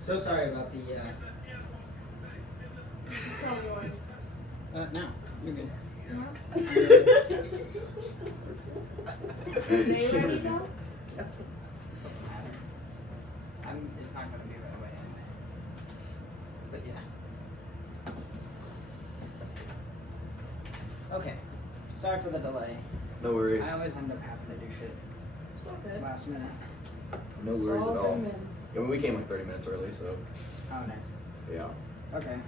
So sorry about the. Just tell me when. No, you're good. Are you ready, John? Doesn't matter. It's not going to be right away anyway. But yeah. Okay. Sorry for the delay. No worries. I always end up having to do shit It's all good. last minute. No worries at all. Solomon. I mean, we came like 30 minutes early, so Oh, nice. yeah. Okay.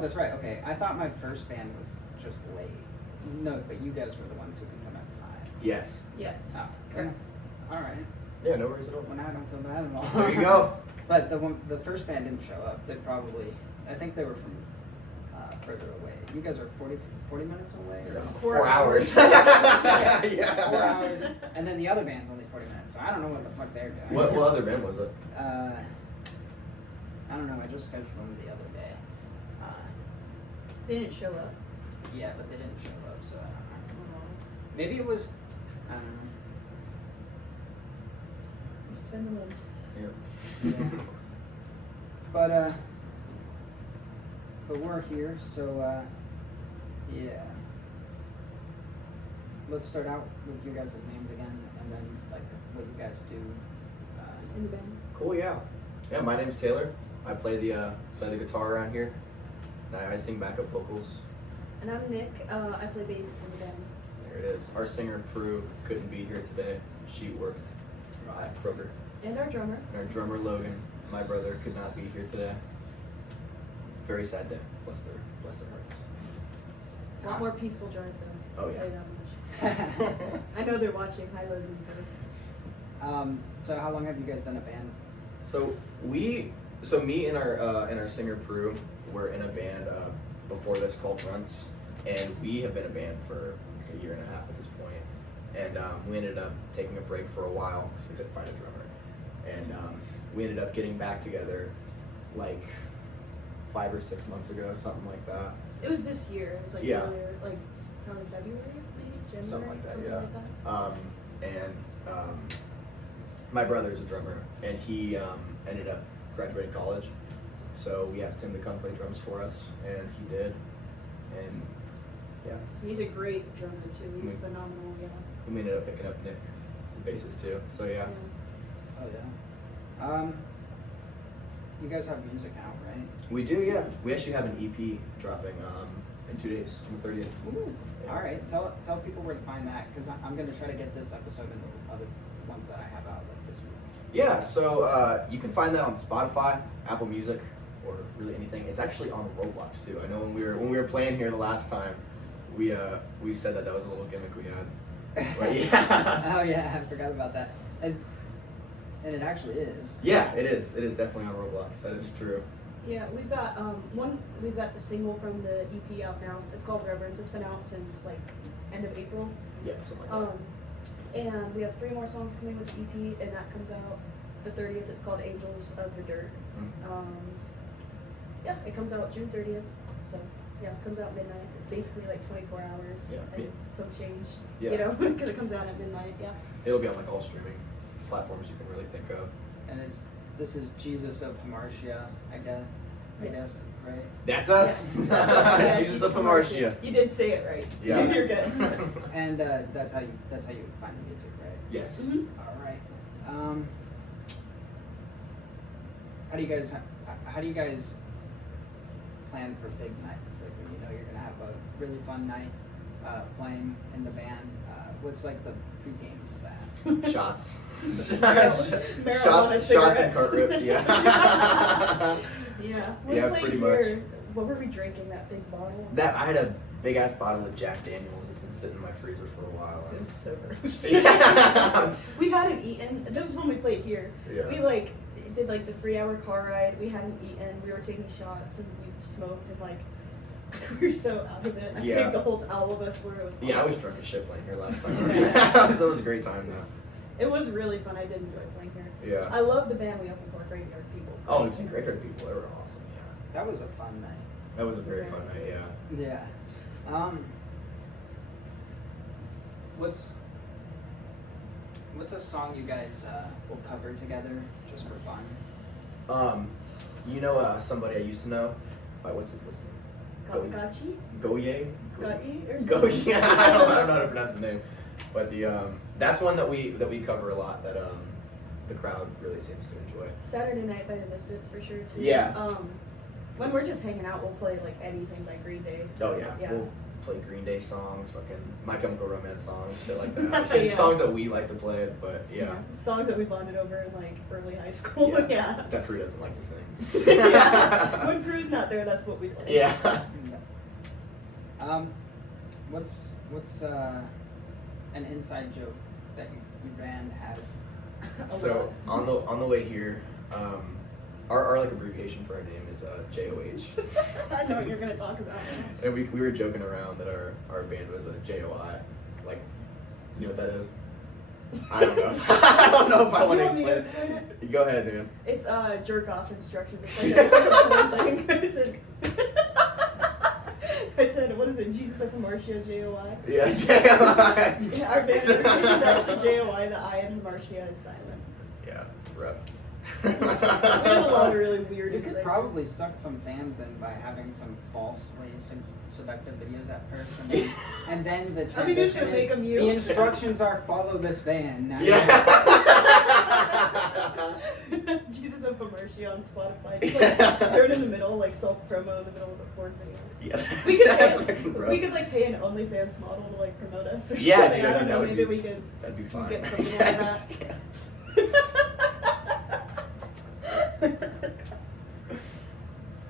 That's right. Okay. I thought my first band was just late. No, but you guys were the ones who could come at 5. Yes. Yes. Oh, Correct. All right. Yeah, no worries at all. Well, now I don't feel bad at all. There you go. But the first band didn't show up. They probably, I think they were from further away. You guys are 40 minutes away? Or 4 hours. Okay. Yeah. 4 hours. And then the other band's only 40 minutes, so I don't know what the fuck they're doing. What other band was it? I don't know. I just scheduled them the other day. They didn't show up. Yeah, but they didn't show up, so I don't know. Maybe it was, I don't know. Must have been the wind. Yeah. Yeah. But we're here, so yeah. Let's start out with your guys' names again, and then like what you guys do. In the band. Cool. Yeah. Yeah. My name's Taylor. I play the guitar around here. And I sing backup vocals. And I'm Nick. I play bass in the band. There it is. Our singer Pru couldn't be here today. She worked at Kroger. And our drummer. And our drummer Logan, my brother, could not be here today. Very sad day. Bless their hearts. A lot more peaceful drive though. Oh, I'll yeah. tell you that much. I know they're watching. Hi, Logan. So how long have you guys been a band? So me and our singer Pru were in a band before this called Runts, and we have been a band for like a year and a half at this point. And we ended up taking a break for a while because we couldn't find a drummer, and we ended up getting back together like 5 or 6 months ago, something like that. It was this year. It was like Yeah. earlier, like probably February, maybe January, Something like that, something yeah. like that. My brother's a drummer, and he ended up graduating college. So we asked him to come play drums for us, and he did. And yeah, He's a great drummer too. He's Mm. phenomenal. Yeah. we ended up picking up Nick, the bassist too. So yeah. Oh yeah. You guys have music out, right? We do, yeah. We actually have an EP dropping in 2 days, on the 30th. Ooh. Yeah. All right. Tell people where to find that, because I'm gonna try to get this episode and the other ones that I have out like this week. Yeah, so you can find that on Spotify, Apple Music, or really anything. It's actually on Roblox too. I know when we were playing here the last time, we said that was a little gimmick we had. But yeah. Oh yeah, I forgot about that. And it actually is. Yeah, it is. It is definitely on Roblox. That is true. Yeah, we've got We've got the single from the EP out now. It's called Reverence. It's been out since like end of April. Yeah, something like that. And we have 3 more songs coming with the EP, and that comes out the 30th. It's called Angels of the Dirt. Yeah, it comes out June 30th. So yeah, it comes out midnight. Basically like 24 hours Yeah. and some change. Yeah. You know, because it comes out at midnight. Yeah. It'll be on like all streaming platforms you can really think of. And this is Jesus of Hamartia, I guess, Yes. right? That's us. Yeah, Jesus of Hamartia. You did say it right. Yeah. You're good. And that's how you find the music, right? Yes. Mhm. All right. How do you guys plan for big nights? Like when you know you're gonna have a really fun night playing in the band. What's like the pre-games of that? Shots. Marijuana Shots and cigarettes. cart rips, yeah. Yeah. Yeah, played pretty here. much. What were we drinking? That big bottle? I had a big ass bottle of Jack Daniels. It's been sitting in my freezer for a while. It was so gross. Yeah. We hadn't eaten. That was when we played here. Yeah. We did like the 3-hour car ride. We hadn't eaten. We were taking shots and we smoked and like we were so out of it. I Yeah. think all of us were. It was. Yeah, I was awful. drunk as shit playing here last time. Yeah. That was a great time though. It was really fun. I did enjoy playing here. Yeah. I love the band we opened for, Graveyard People. Oh, it's Graveyard People. They were awesome. Yeah. That was a fun night. That was a very fun night. Yeah. Yeah. What's a song you guys will cover together just for fun? You know somebody I used to know? What's his name? Gachi? Goye? Gachi or Goye? something? I don't know how to pronounce his name. But that's one that we cover a lot that the crowd really seems to enjoy. Saturday Night by the Misfits for sure too. Yeah. When we're just hanging out, we'll play like anything by Green Day. Oh yeah. Yeah. We'll play Green Day songs, fucking My Chemical Romance songs, shit like that. Shit, Yeah. Songs that we like to play, but yeah. Songs that we bonded over in like early high school. Yeah. That Pru doesn't like to sing. Yeah. When Pru's not there, that's what we play. Yeah. What's an inside joke that your band has? So on the way here, our like abbreviation for our name is JOH. I know what you're gonna talk about. And we were joking around that our band was a JOI. Like, you know what that is? I don't know. I don't know if I want to You want me to explain explain it. Go ahead, dude. It's jerk off instructions. It's like a porn thing. I said, what is it? Jesus of Hamartia, JOI? Yeah, JOI. Yeah, our band abbreviation is actually JOI. The I in Hamartia is silent. Yeah, rough. We have a lot of really weird You could examples. probably suck some fans in by having some falsely seductive videos at first, and then the I mean, you're just transition gonna make is them you. the instructions are follow this band. Now Yeah. Jesus of Hamartia on Spotify. Just like throw it in the middle, like self-promo in the middle of a porn video. Yeah, We could, that's like, fucking rough. we could like pay an OnlyFans model to like promote us or Yeah, something. dude, I don't know. that would Maybe be- we could That'd be fine. get something out of that.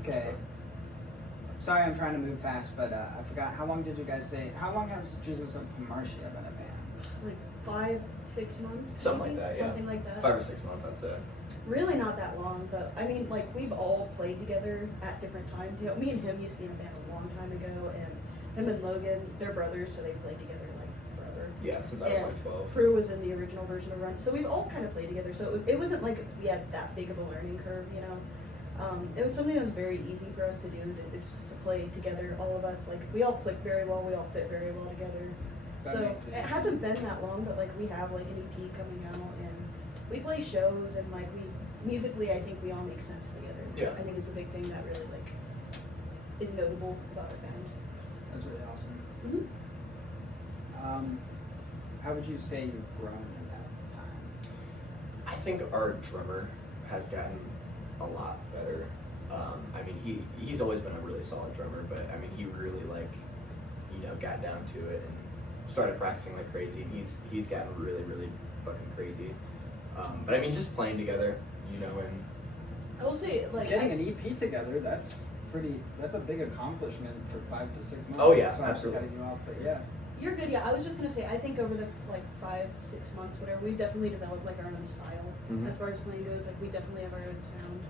Okay. Sorry, I'm trying to move fast, but I forgot. How long did you guys say? How long has Jesus of Hamartia been a band? Like 5-6 months. Something like maybe? that, yeah. Something like that. 5 or 6 months, I'd say. Really not that long, but I mean, like we've all played together at different times. You know, me and him used to be in a band a long time ago, and him and Logan, they're brothers, so they played together like forever. Yeah, since I was And like 12. Pru was in the original version of Run, so we've all kind of played together. So it wasn't like we had that big of a learning curve, you know. It was something that was very easy for us to do, to play together, all of us. Like we all click very well, we all fit very well together. That So makes it it hasn't been that long, but like we have like an EP coming out, and we play shows, and like we musically, I think we all make sense together. Yeah. I think is the big thing that really like is notable about our band. That's really awesome. Mm-hmm. How would you say you've grown in that time? I think our drummer has gotten a lot better. I mean, he's always been a really solid drummer, but I mean, he really got down to it and started practicing like crazy. He's gotten really, really fucking crazy. But I mean, just playing together, and I will say like Getting an EP together, that's a big accomplishment for 5 to 6 months. Oh, yeah, Sorry for absolutely. cutting you off, but yeah. You're good, yeah. I was just gonna say, I think over the like 5-6 months, whatever, we've definitely developed like our own style Mhm. as far as playing goes. Like we definitely have our own sound.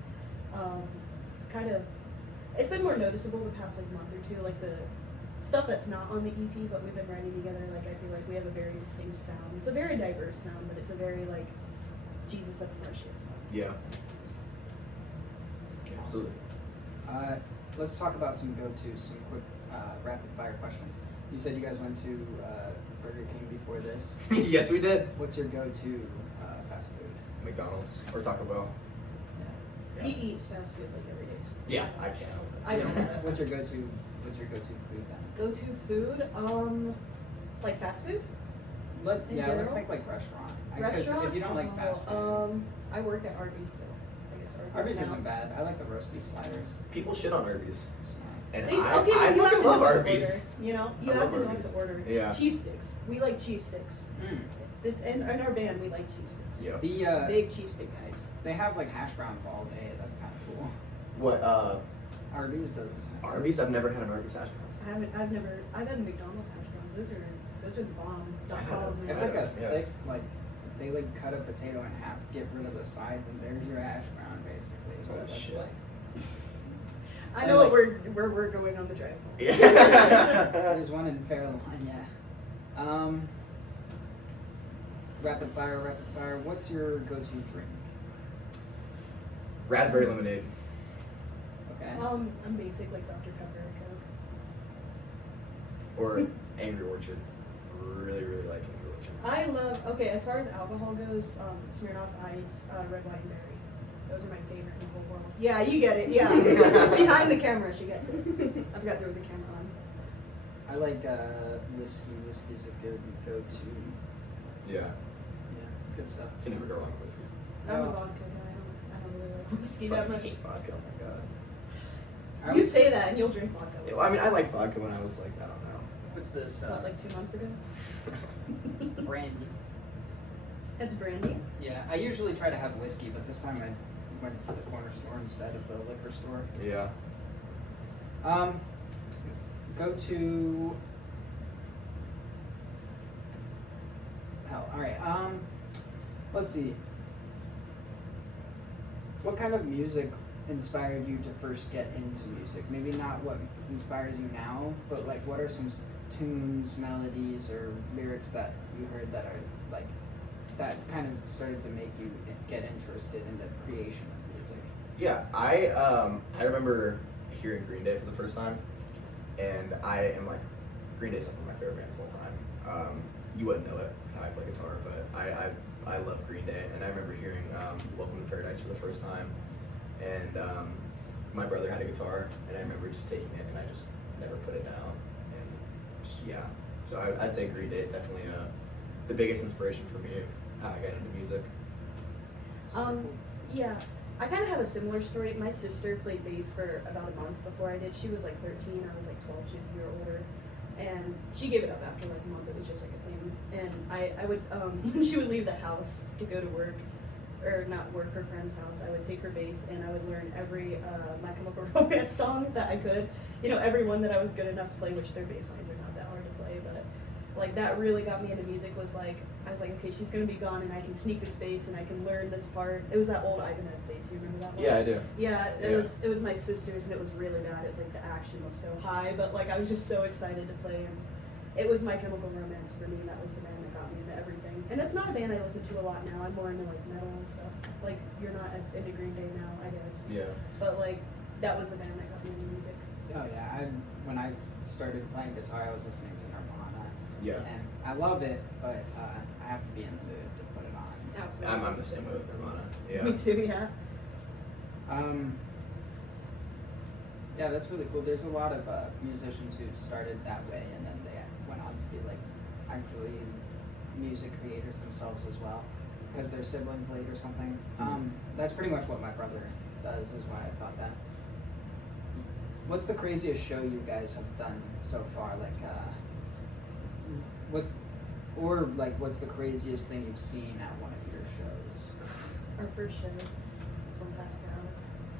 It's been more noticeable the past like month or two, like the stuff that's not on the EP, but we've been writing together. Like I feel like we have a very distinct sound. It's a very diverse sound, but it's a very like Jesus of Hamartia sound. yeah, That makes sense. absolutely. Let's talk about some quick rapid fire questions. You said you guys went to Burger King before this. Yes, we did. What's your go-to fast food? McDonald's or Taco Bell. Yeah. He eats fast food like every day. So Yeah, I can't. I don't. What's your go-to food then? Go-to food? Like fast food? Let's In think general? like restaurant. 'Cause Restaurant? If you don't like fast food, I work at Arby's, so I guess Arby's now. isn't bad. I like the roast beef sliders. People shit on Arby's, It's not- and They- I but you have fucking to love know what to Arby's. order, you know, you I have love to know what Arby's. to order. Yeah. Cheese sticks. We like cheese sticks. Mm. This in our band, we like cheese sticks. Yeah. The Big cheese stick guys. they have like hash browns all day. That's kind of cool. What? Arby's does. Arby's? I've never had an Arby's hash brown. I've had McDonald's hash browns. Those are the bomb. It's Yeah. like a Yeah. thick, like they like cut a potato in half, get rid of the sides, and there's your hash brown basically. Is what Oh, it looks shit. like. I know like- where we're going on the drive home. Yeah. There's one in Fairlawn, yeah. Rapid fire. What's your go-to drink? Raspberry lemonade. Okay. I'm basic like Dr. Pepper or Coke. Or Angry Orchard. Really, really like Angry Orchard. I love, okay, as far as alcohol goes, Smirnoff Ice, red wine berry. Those are my favorite in the whole world. Yeah, you get it. Yeah, behind the camera, she gets it. I forgot there was a camera on. I like whiskey. Whiskey's a good go-to. Yeah. Yeah, good stuff. Can never go wrong with whiskey. I'm a Oh. vodka guy. I don't really like whiskey that Fucking much. hate vodka. Oh my god. I You was- say that and you'll drink vodka. Yeah, well, I mean, I liked vodka when I was like, I don't know. What's this? What, like 2 months ago? Brandy. It's brandy. Yeah, I usually try to have whiskey, but this time I went to the corner store instead of the liquor store. Yeah. Go to. Hell, all right. Let's see. What kind of music inspired you to first get into music? Maybe not what inspires you now, but like, what are some tunes, melodies, or lyrics that you heard that are like that kind of started to make you get interested in the creation of music? Yeah, I remember hearing Green Day for the first time, and I am like, Green Day's some of my favorite bands of all time. You wouldn't know it how I play guitar, but I love Green Day, and I remember hearing Welcome to Paradise for the first time, and my brother had a guitar, and I remember just taking it, and I just never put it down, and just, yeah. So I'd say Green Day is definitely the biggest inspiration for me of how I got into music. Yeah, I kind of have a similar story. My sister played bass for about a month before I did. She was like 13, I was like 12, she was a year older. And she gave it up after like a month, it was just like a thing. And I would, when she would leave the house to go to work, or not work, her friend's house, I would take her bass and I would learn every My Chemical Romance song that I could. You know, every one that I was good enough to play, which their bass lines are not that hard to play, but like that really got me into music. Was like, I was like, okay, she's gonna be gone and I can sneak this bass and I can learn this part. It was that old Ibanez bass, you remember that one? Yeah, I do. Yeah, it Yeah. was my sister's and it was really bad. Like the action was so high, but like I was just so excited to play, and it was My Chemical Romance for me. That was the band that got me into everything. And it's not a band I listen to a lot now. I'm more into like metal and stuff. Like you're not as into Green Day now, I guess. Yeah. But like that was the band that got me into music. Oh yeah, when I started playing guitar, I was listening to Nirvana. Yeah. And I love it, but I have to be in the mood to put it on. Absolutely. I'm the same way with Nirvana. Yeah. Me too. Yeah. Yeah, that's really cool. There's a lot of musicians who started that way, and then they went on to be like actually music creators themselves as well, because their sibling played or something. That's pretty much what my brother does. Is why I thought that. What's the craziest show you guys have done so far? Like, what's the craziest thing you've seen at one of your shows? Our first show. This one passed out.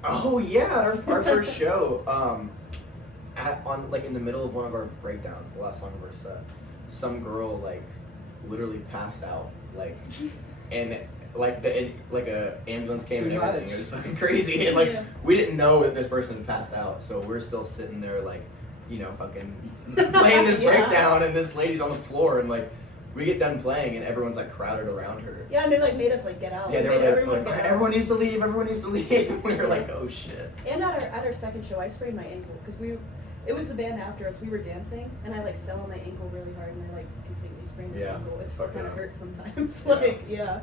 Oh yeah, our first show. On like in the middle of one of our breakdowns, the last song of our set, some girl like literally passed out, like, and like a ambulance came and Too everything. much. It was fucking crazy, and like Yeah. we didn't know that this person had passed out, so we're still sitting there like, you know, fucking playing this Yeah. breakdown, and this lady's on the floor, and like we get done playing, and everyone's like crowded around her. Yeah, and they like made us like get out. Yeah, they made were everyone like, get out. everyone needs to leave, everyone needs to leave. And we were like, oh shit. And at our second show, I sprained my ankle because it was the band after us. We were dancing, and I like fell on my ankle really hard, and I like completely sprained my Yeah. ankle. It still Fuck kind of yeah. hurts sometimes. Yeah. Like yeah,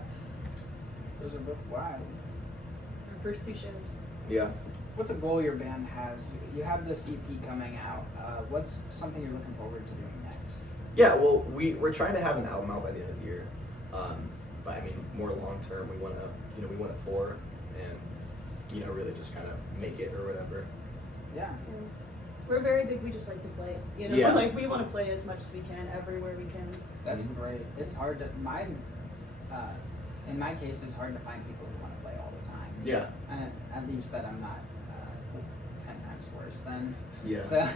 Those are both wild. our first 2 shows. Yeah. What's a goal your band has? You have this EP coming out. What's something you're looking forward to doing next? Yeah, well, we're trying to have an album out by the end of the year, but I mean, more long term, we want to tour and really just kind of make it or whatever. Yeah. We're very big. We just like to play. You know, Yeah. like we want to play as much as we can everywhere we can. That's Mhm. great. It's hard to in my case, it's hard to find people who want to play all the time. Yeah. And at least that I'm not 10 times worse than. Yeah. So,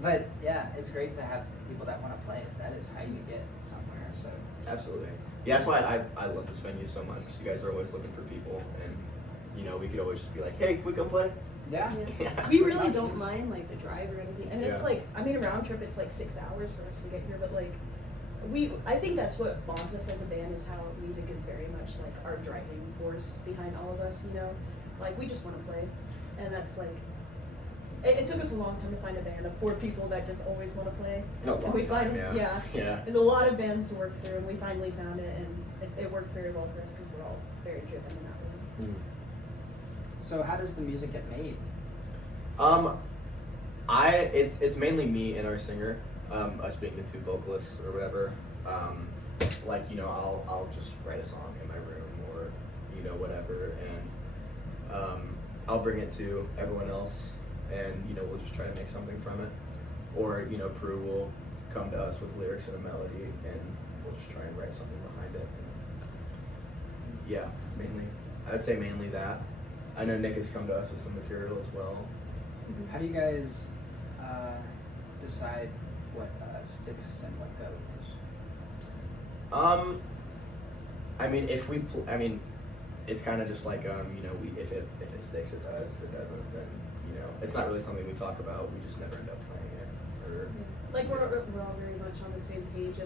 but yeah, it's great to have people that want to play it. That is how you get somewhere. So. Absolutely. Yeah, that's why I love this venue so much, because you guys are always looking for people, and we could always just be like, hey, can we come play? Yeah. Yeah. We really don't mind like the drive or anything, and it's Yeah. like a round trip. It's like 6 hours for us to get here, but like I think that's what bonds us as a band, is how music is very much like our driving force behind all of us. Like we just want to play, and that's like it took us a long time to find a band of 4 people that just always want to play. A long And we time, find yeah. Yeah. there's a lot of bands to work through, and we finally found it, and it works very well for us because we're all very driven in that way. So how does the music get made? It's mainly me and our singer, us being the two vocalists or whatever. Like, you know, I'll just write a song in my room or, you know, whatever, and I'll bring it to everyone else, and, you know, we'll just try to make something from it. Or, you know, Pru will come to us with lyrics and a melody, and we'll just try and write something behind it. And yeah, I would say mainly that. I know Nick has come to us with some material as well. How do you guys decide what sticks and what goes? I mean, it's kind of just like, you know, if it sticks, it does. If it doesn't, then, you know, it's not really something we talk about. We just never end up playing it. Or like we're all very much on the same page.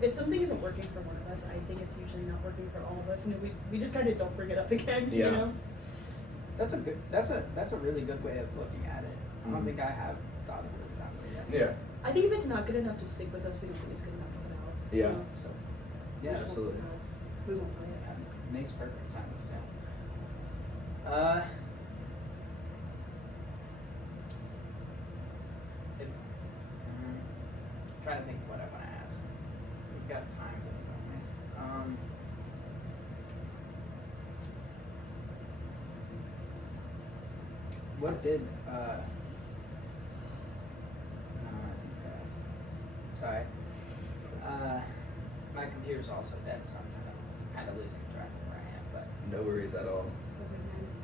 If something isn't working for one of us, I think it's usually not working for all of us, and we just kind of don't bring it up again. Yeah. You know. That's a really good way of looking at it. I don't think I have thought of it that way yet. yeah, I think if it's not good enough to stick with us, we don't think it's good enough to put out. Yeah. You know? So Yeah, we just won't absolutely. put it out. We won't play it. Makes perfect sense. Yeah. Trying to think of what I want to ask. We've got time, don't we? What did no, I think I asked. Sorry. My computer's also dead, so I'm kind of losing track of where I am. But no worries at all.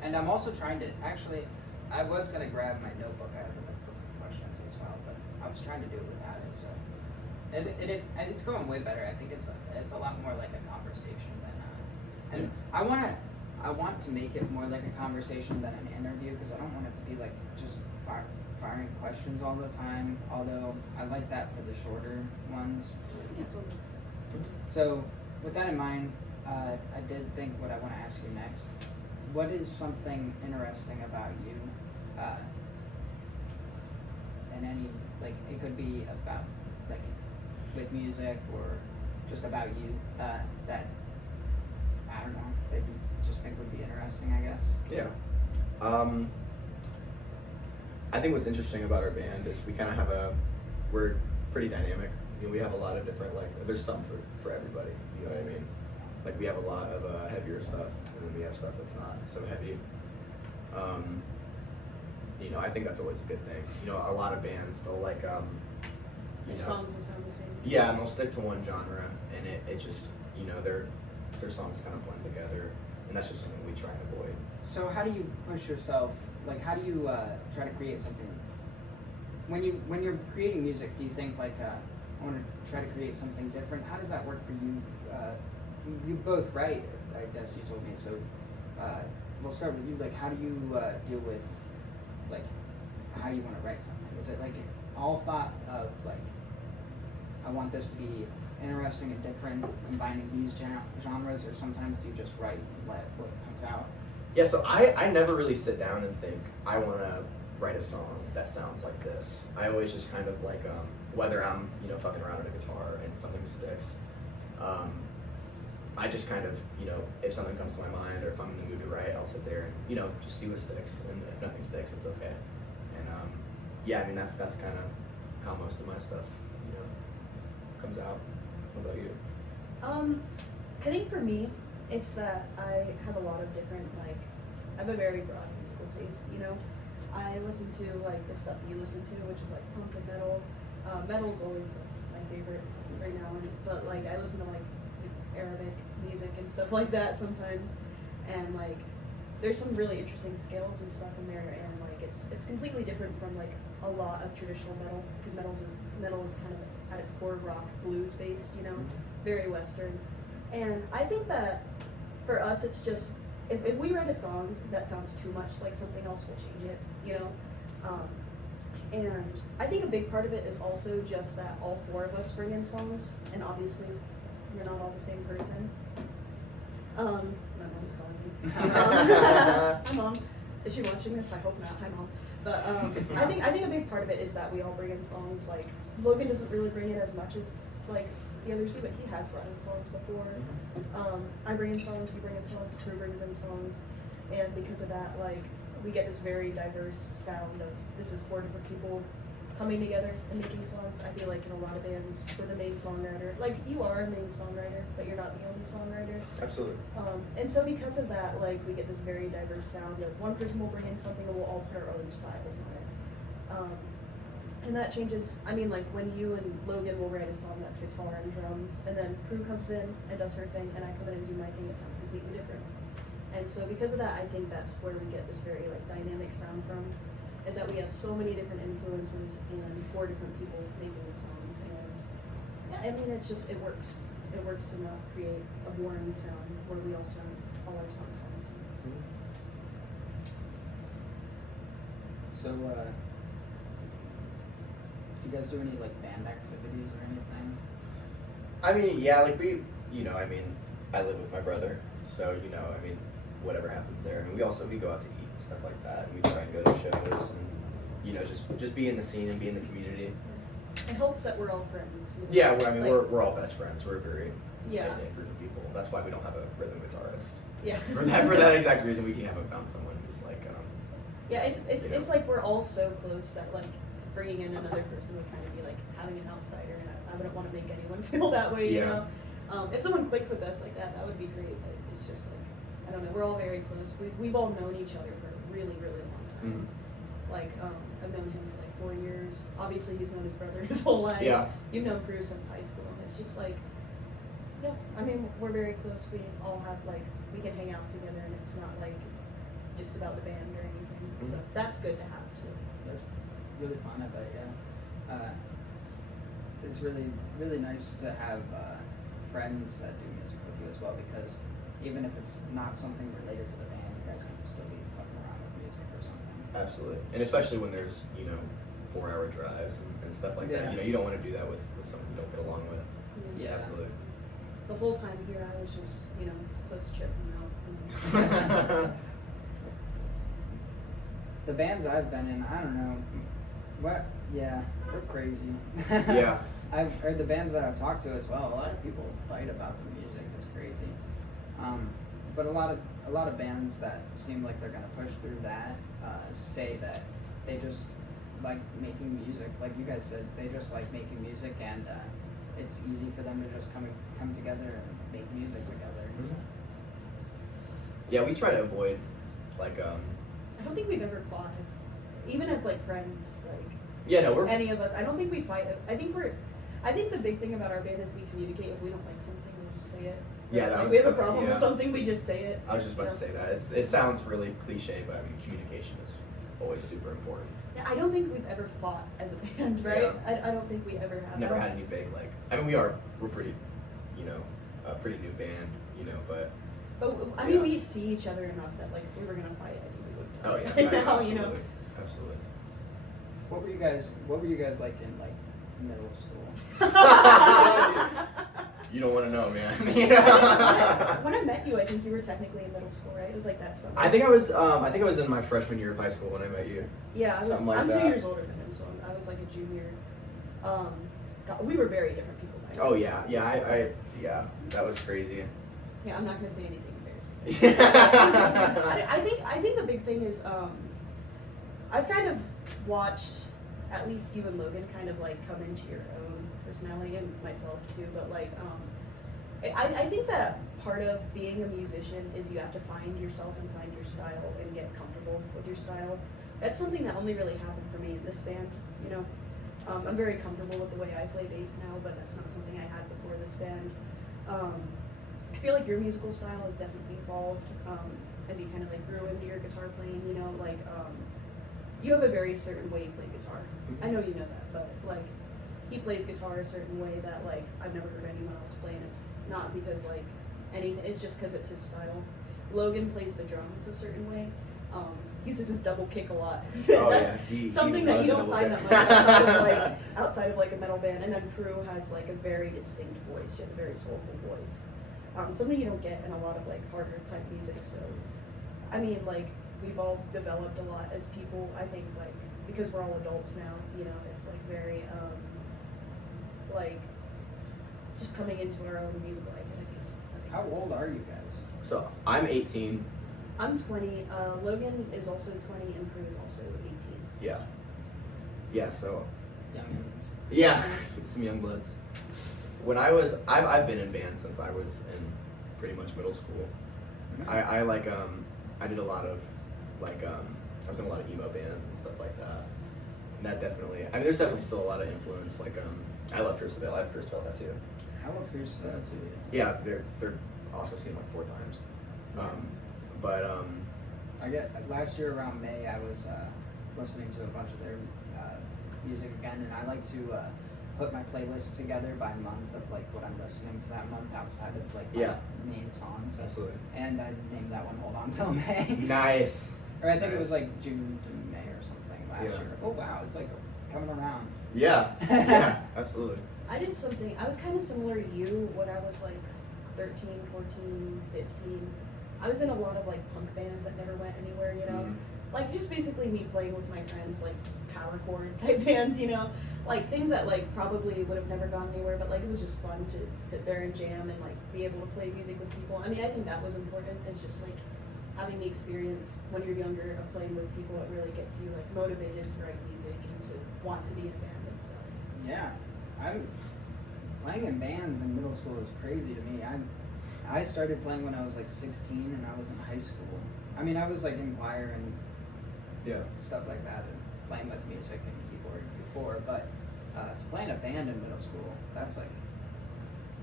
and I'm also trying to actually. I was gonna grab my notebook. I have the notebook of questions as well, but I was trying to do it without it. So it's going way better. I think it's a lot more like a conversation than and I want to make it more like a conversation than an interview, because I don't want it to be like just firing questions all the time. Although I like that for the shorter ones. Yeah, totally. So with that in mind, I did think what I want to ask you next. What is something interesting about you? And any, like, it could be about, like, with music or just about you, that, I don't know, that you just think would be interesting, I guess. Yeah. I think what's interesting about our band is we kind of we're pretty dynamic. You know, we have a lot of different, like, there's something for everybody, you know what I mean? Like, we have a lot of heavier stuff, and then we have stuff that's not so heavy. You know, I think that's always a good thing. You know, a lot of bands, they'll like, Their songs will sound the same. yeah, and they'll stick to one genre, and it just, you know, their songs kind of blend together, and that's just something we try and avoid. So how do you push yourself, like, how do you try to create something? When you're creating music, do you think, like, I want to try to create something different? How does that work for you? You both write, I guess you told me, so we'll start with you. Like, how do you deal with, like, how you want to write something? Is it, like, all thought of, like, I want this to be interesting and different, combining these genres, or sometimes do you just write and let what comes out? Yeah, so I never really sit down and think, I want to write a song that sounds like this. I always just kind of like, whether I'm, you know, fucking around with a guitar and something sticks, I just kind of, you know, if something comes to my mind or if I'm in the mood to write, I'll sit there and, you know, just see what sticks, and if nothing sticks, it's okay. And yeah, I mean, that's kind of how most of my stuff, you know, comes out. What about you? I think for me, it's that I have a lot of different, like, I have a very broad musical taste, you know? I listen to, like, the stuff you listen to, which is, like, punk and metal. Metal's always, like, my favorite right now, but, like, I listen to, like, Arabic music and stuff like that sometimes, and, like, there's some really interesting scales and stuff in there, and, like, it's completely different from, like, a lot of traditional metal, because metal is kind of, at its core, rock, blues-based, you know? Very Western. And I think that for us, it's just, if we write a song that sounds too much like something else, we'll change it, you know? And I think a big part of it is also just that all four of us bring in songs, and obviously we're not all the same person. My mom's calling me. Hi, Mom. Is she watching this? I hope not. Hi, Mom. But I think a big part of it is that we all bring in songs. Like, Logan doesn't really bring it as much as, like, the others do, but he has brought in songs before. I bring in songs, you bring in songs, Pru brings in songs, and because of that, like, we get this very diverse sound of this is 4 different people coming together and making songs. I feel like in a lot of bands with a main songwriter, like you are a main songwriter, but you're not the only songwriter. Absolutely. And so because of that, like we get this very diverse sound of one person will bring in something and we'll all put our own styles on it. And that changes, I mean, like when you and Logan will write a song that's guitar and drums, and then Pru comes in and does her thing, and I come in and do my thing, it sounds completely different. And so because of that, I think that's where we get this very like dynamic sound from, is that we have so many different influences and 4 different people making the songs. And yeah, I mean, it's just, it works. It works to not create a boring sound where we all sound, all our songs sound the same. So, do you guys do any like band activities or anything? I mean, yeah, like we, I mean, I live with my brother, so I mean, whatever happens there. I mean, we go out to eat and stuff like that, and we try and go to shows and just be in the scene and be in the community. It helps that we're all friends. Yeah, we're all best friends. We're a very Yeah. tight-knit group of people. That's why we don't have a rhythm guitarist. Yeah. For that exact reason, we haven't found someone who's like. Yeah, it's like we're all so close that like bringing in another person would kind of be like having an outsider, and I wouldn't want to make anyone feel that way. You know, if someone clicked with us like that would be great. But it's just like I don't know. We're all very close. We've all known each other for a really really long time. Mm-hmm. Like I've known him for like 4 years. Obviously, he's known his brother his whole life. Yeah. You've known Pru since high school, and it's just like. Yeah, I mean, we're very close. We all have, like, we can hang out together, and it's not, like, just about the band or anything. Mm-hmm. So that's good to have, too. That's really fun, I bet, yeah. It's really, really nice to have friends that do music with you as well, because even if it's not something related to the band, you guys can still be fucking around with music or something. Absolutely, and especially when there's 4-hour drives and stuff like that. You don't want to do that with someone you don't get along with. Yeah. Absolutely. The whole time here, I was just, close to checking out. The bands I've been in, I don't know, yeah, we're crazy. Yeah. I've heard the bands that I've talked to as well. A lot of people fight about the music. It's crazy. But a lot of bands that seem like they're gonna push through that say that they just like making music. Like you guys said, they just like making music, and it's easy for them to just come together and make music together. Mm-hmm. Yeah, we try to avoid like I don't think we've ever fought, even as like friends, like. Yeah, no, we're. Any of us, I don't think we fight. I think the big thing about our band is we communicate. If we don't like something, we'll just say it. Yeah, that like was. we have a problem with yeah. something, we just say it. I was just about to say that. It sounds really cliche, but I mean, communication is always super important. Yeah, I don't think we've ever fought as a band, right? Yeah. I don't think we ever have. Never had any big like. I mean, we're pretty, a pretty new band, but. But I mean, we see each other enough that like if we were gonna fight, I think we would. Oh yeah, now, absolutely, absolutely. What were you guys like in like middle school? You don't want to know, man. When I met you, I think you were technically in middle school, right? It was like that summer. I think I was in my freshman year of high school when I met you. Yeah, I'm that. 2 years older than him, so I was like a junior. God, we were very different people back then. Oh yeah, yeah, that was crazy. Yeah, I'm not gonna say anything embarrassing. I think the big thing is I've kind of watched at least you and Logan kind of like come into your own personality, and myself too, but like I think that part of being a musician is you have to find yourself and find your style and get comfortable with your style. That's something that only really happened for me in this band, I'm very comfortable with the way I play bass now, but that's not something I had before this band. I feel like your musical style has definitely evolved as you kind of like grew into your guitar playing, you have a very certain way you play guitar. I know you know that, but like he plays guitar a certain way that like I've never heard anyone else play, and it's not because like anything, it's just because it's his style. Logan plays the drums a certain way. He uses his double kick a lot. That's something that you don't find that much outside of like a metal band. And then Pru has like a very distinct voice. She has a very soulful voice. Something you don't get in a lot of like harder type music. So, I mean, like we've all developed a lot as people. I think like because we're all adults now, it's like very like just coming into our own musical identities. How old are you guys? So I'm 18, I'm 20. Logan is also 20, and Pru is also 18. Yeah. Yeah. So. Youngins. Yeah, some young bloods. When I've been in band since I was in pretty much middle school. I did a lot of I was in a lot of emo bands and stuff like that. And that definitely, I mean, there's definitely still a lot of influence. I love Pierceville. I have a Pierceville tattoo. I love Pierceville too. Yeah, they're also seen like 4 times. I get last year around May I was listening to a bunch of their music again, and I like to put my playlist together by month of like what I'm listening to that month outside of like my main songs. Absolutely. And I named that one "Hold On Till May." Nice. Or I think it was like June to May or something last year. Oh wow, it's like coming around. Yeah. Yeah. Absolutely. I did something. I was kind of similar to you when I was like 13, 14, 15. I was in a lot of like punk bands that never went anywhere, you know. Like just basically me playing with my friends, like power chord type bands, you know, like things that like probably would have never gone anywhere, but like it was just fun to sit there and jam and like be able to play music with people. I mean, I think that was important. Is just like having the experience when you're younger of playing with people. It really gets you like motivated to write music and to want to be in a band and stuff. Yeah, I'm playing in bands in middle school is crazy to me. I started playing when I was like 16 and I was in high school. I mean, I was like in choir and stuff like that, and playing with music and keyboard before, but to play in a band in middle school, that's like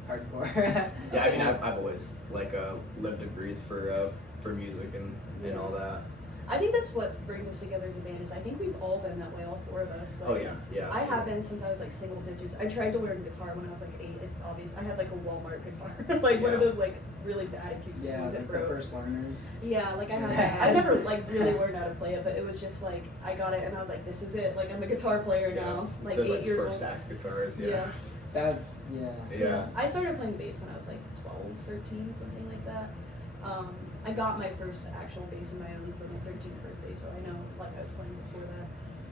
hardcore. Yeah, I mean, I've always like lived and breathed for music and all that. I think that's what brings us together as a band. Is I think we've all been that way, all 4 of us. Like, Oh yeah, yeah. I have been since I was like single digits. I tried to learn guitar when I was like 8. I had like a Walmart guitar, like one of those like really bad acoustic Yeah, ones. like It the broke. first learners. Yeah, like I never like really learned how to play it, but it was just like I got it and I was like, this is it. Like I'm a guitar player now. Like There's 8 years first old. act guitars. Yeah. That's Yeah. I started playing bass when I was like 12, 13, something like that. I got my first actual bass in my own for my 13th birthday, so I know like I was playing before that.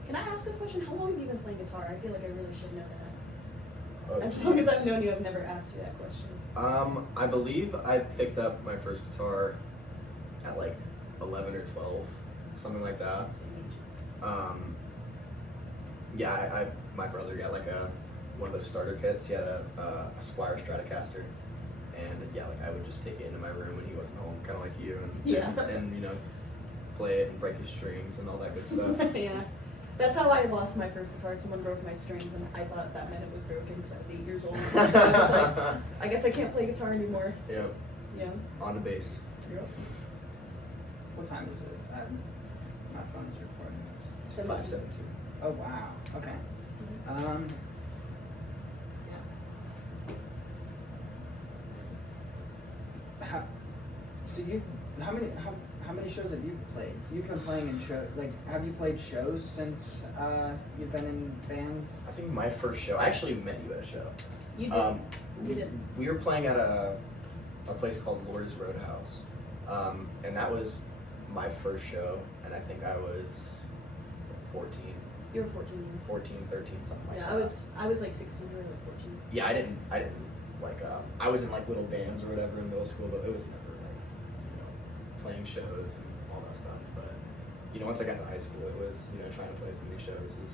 Can I ask a question? How long have you been playing guitar? I feel like I really should know that. Oh, As long as I've known you, I've never asked you that question. I believe I picked up my first guitar at like 11 or 12, something like that. Same age. Yeah, my brother got like one of those starter kits. He had a Squire Stratocaster, and yeah, like I would just take it into my room when he wasn't home, kind of like you, and you know, play it and break his strings and all that good stuff. Yeah. That's how I lost my first guitar. Someone broke my strings, and I thought that meant it was broken because I was 8 years old. So I was like, I guess I can't play guitar anymore. Yeah. Yeah. On the bass. Yep. What time is it? My phone's recording this. It's 5:17. Oh wow. Okay. Yeah. How many shows have you played? You've been playing in show, like, have you played shows since you've been in bands? I think my first show, I actually met you at a show. You did. You did. We were playing at a place called Lord's Roadhouse, and that was my first show, and I think I was 14. You were 14. 14, 13, something like Yeah, that. I was like 16. You were like 14. Yeah, I didn't like I was in like little bands or whatever in middle school, but it was never like, you know, playing shows and all that stuff. But you know, once I got to high school, it was, you know, trying to play for new shows is,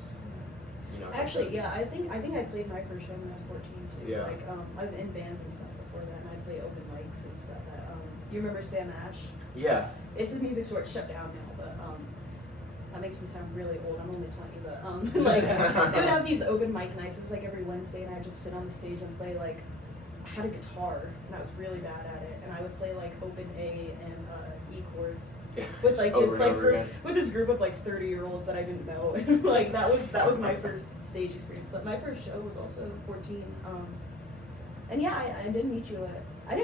you know. Actually, yeah, I think I played my first show when I was 14 too. Yeah. Like I was in bands and stuff before that, and I played open mics and stuff. You remember Sam Ash? Yeah. It's a music store. It's shut down now, but that makes me sound really old. I'm only 20, but like they would have these open mic nights. It was like every Wednesday, and I'd just sit on the stage and play like. I had a guitar, and I was really bad at it, and I would play like open A and E chords with like this like group, with this group of like 30-year-olds that I didn't know. And like that was my first stage experience. But my first show was also 14. And yeah, I didn't meet you at Lourdes. I